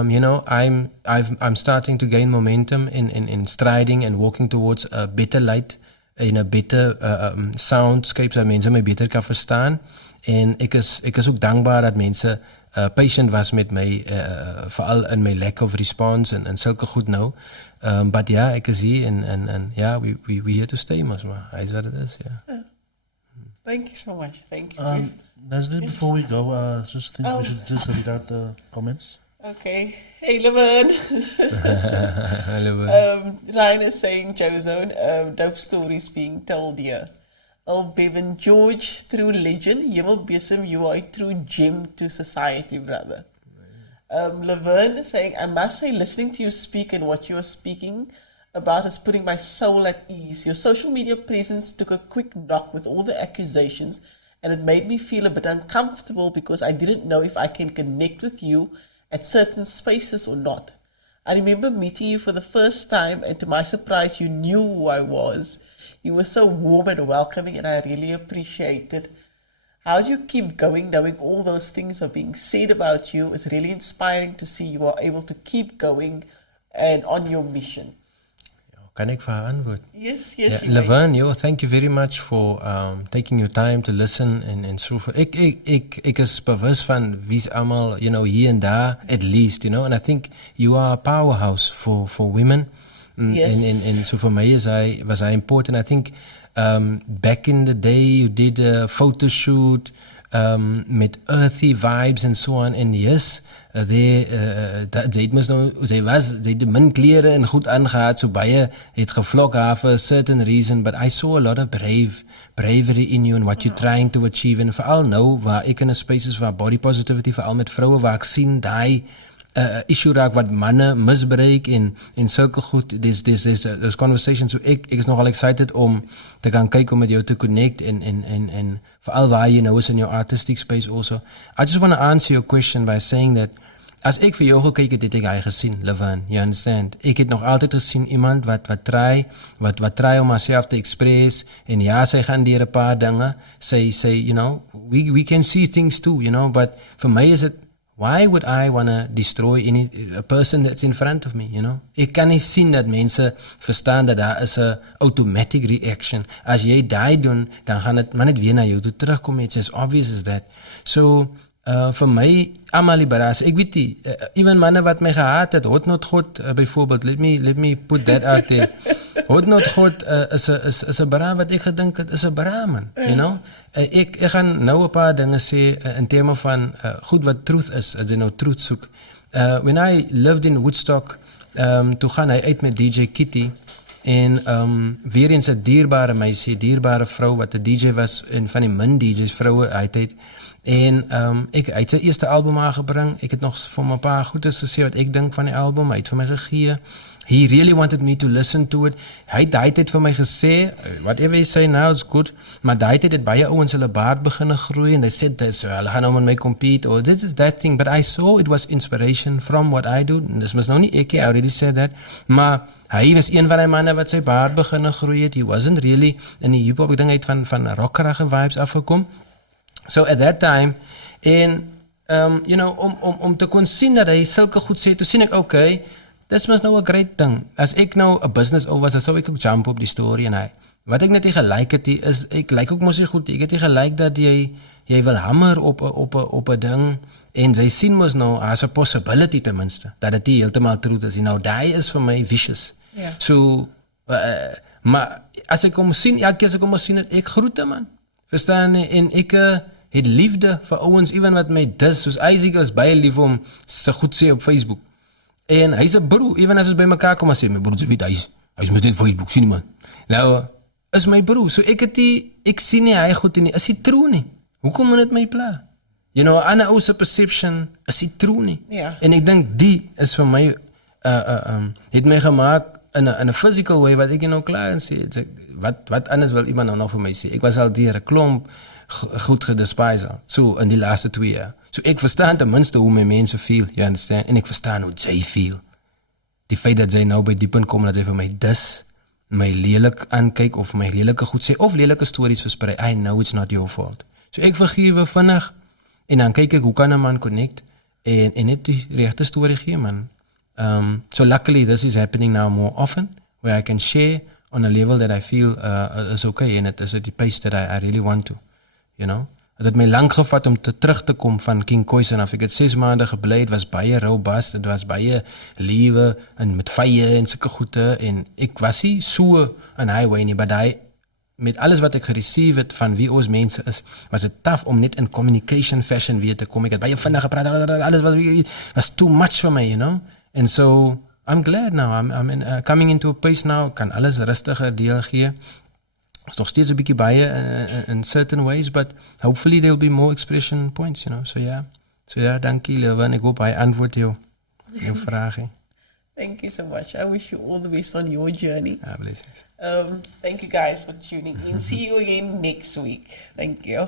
You know, I'm starting to gain momentum in striding and walking towards a better light, in a better soundscape, so mense my beter kan verstaan. En ek is ook dankbaar dat mense patient was met my, veral in my lack of response en sulke goed nou. But ja, ek is hier en ja, we here to stay, maar hy is wat het is, ja. Yeah. Thank you so much. Thank you. NAZLI, before we go, just think we should just read out the comments. Okay. Hey, Levin. Ryan is saying, Jozone, dope stories being told here. Bevan George, true legend. HemelBesem, you are a true gem to society, brother. Laverne is saying, I must say, listening to you speak and what you are speaking about is putting my soul at ease. Your social media presence took a quick knock with all the accusations, and it made me feel a bit uncomfortable because I didn't know if I can connect with you at certain spaces or not. I remember meeting you for the first time, and to my surprise, you knew who I was. You were so warm and welcoming, and I really appreciate it. How do you keep going knowing all those things are being said about you? It's really inspiring to see you are able to keep going and on your mission. Kan ek vir haar antwoord? Yes. Laverne, thank you very much for taking your time to listen and so forth. Ek is bewus van wie's almal, you know, hier en daar, at least, you know, and I think you are a powerhouse for women. Yes. And so for me was I important. I think back in the day you did a photo shoot met earthy vibes and so on. En yes, sy het mos nou, sy het min klere en goed aangehad, so baie het gevlok haar for a certain reason, but I saw a lot of bravery in you and what you're trying to achieve. En veral nou, waar ek in 'n space is waar body positivity, veral met vroue, waar ek sien die issue raak wat manne misbruik en sulke goed, there's conversations, so ek is nogal excited om te gaan kyk om met jou te connect en veral waar jy nou is in your artistic space also. I just want to answer your question by saying that as ek vir jou gekyk het ek hy gesien, Levan, you understand? Ek het nog altyd gesien iemand wat try om haarself te express en ja, sy gaan deur 'n paar dinge, sy you know, we can see things too, you know, but for my is it, why would I want to destroy a person that's in front of me, you know? Ek kan nie sien dat mense verstaan dat daar is 'n automatic reaction. As jy die doen, dan gaan dit maar net weer na jou toe terugkom. It's as obvious as that. So, vir my, almal liberasie, ek weet nie, even manne wat my gehaat het, hot not God, byvoorbeeld, let me put that out there. Hot not God is 'n bra wat ek gedink het, is 'n bra man, you know? Ek gaan nou 'n paar dinge sê in terme van goed wat truth is, as jy nou truth soek. When I lived in Woodstock, toe gaan hy uit met DJ Kitty, en weer eens 'n dierbare meisie, dierbare vrou wat 'n DJ was, en van die min DJ's vroue uit. En hy het sy eerste album aangebring. Ek het nog vir my 'n paar goedes gesê wat ek dink van die album. Hy het vir my gegee. He really wanted me to listen to it. Hy het vir my gesê, whatever you say now is good, maar hy het baie ouens hulle baard begin groei en hy sê hulle gaan nou met my compete or this is that thing, but I saw it was inspiration from what I do. Dis mos nou nie ek, I already said that, maar hy was een van die manne wat sy baard begin groei het. He wasn't really in die hip-hop ding uit van rockerige vibes afgekom. So at that time, en you know, om te kon sien dat hy sulke goed sê, toe sien ek, okay, dis mos nou 'n great ding. As ek nou 'n business owner was, dan sou ek ook jump op die story en hy. Wat ek net nie gelyk het, is ek lyk ook mos nie goed. Ek het nie gelyk dat jy wil hammer op 'n ding en jy sien mos nou as 'n possibility ten minste dat dit nie heeltemal truth is. Nou daai is vir my vicious. Yeah. So maar as ek kom sien, elke keer as ek kom sien het, ek groete man. Verstaan nie? En ek het liefde vir ouens, even wat my dis, soos Isaac was baie lief om sy goed sê op Facebook. En hy's 'n broer, even as ons by mekaar kom en sê, my broer, hy's mos net Facebook, sien nie man. Nou, is my broer, so ek sien nie hy goed nie, is hy true nie? Hoekom moet dit my pla? You know, aan 'n ou se perception, is hy true nie? Yeah. En ek dink die is vir my, het my gemaak in 'n physical way, wat ek nou klaar en sê, wat anders wil iemand nou nog vir my sê? Ek was al deur 'n klomp goed gedespise al, so in die laaste 2 jaar. So ek verstaan ten minste hoe my mense feel, you understand? En ek verstaan hoe jy feel. Die feit dat jy nou by die punt kom dat jy vir my dis, my lelik aankyk of my lelike goed sê of lelike stories versprei, I know it's not your fault. So ek vergewe vinnig en dan kyk ek hoe kan 'n man connect en net die regte storie gee man. So luckily this is happening now more often where I can share on a level that I feel is okay and it is at the pace that I really want to, you know. Het het my lang gevat om terug te kom van King Khoisan af. Ek het 6 maande gebly, het was baie robust, het was baie liewe en met vye en sulke goede en ek was nie so in highway nie, but met alles wat ek gereceive het van wie ons mense is, was het tough om net in communication fashion weer te kom. Ek het baie vinnig gepraat, alles was too much for me, you know. And so I'm glad now, I'm coming into a place now, kan alles rustiger deel gee. Is nog steeds 'n bietjie baie in certain ways, but hopefully there will be more expression points, you know. So yeah, dankie Levan. Ek hoop hy antwoord jou vraag. Thank you so much. I wish you all the best on your journey. Blessings. Thank you guys for tuning in. See you again next week. Thank you.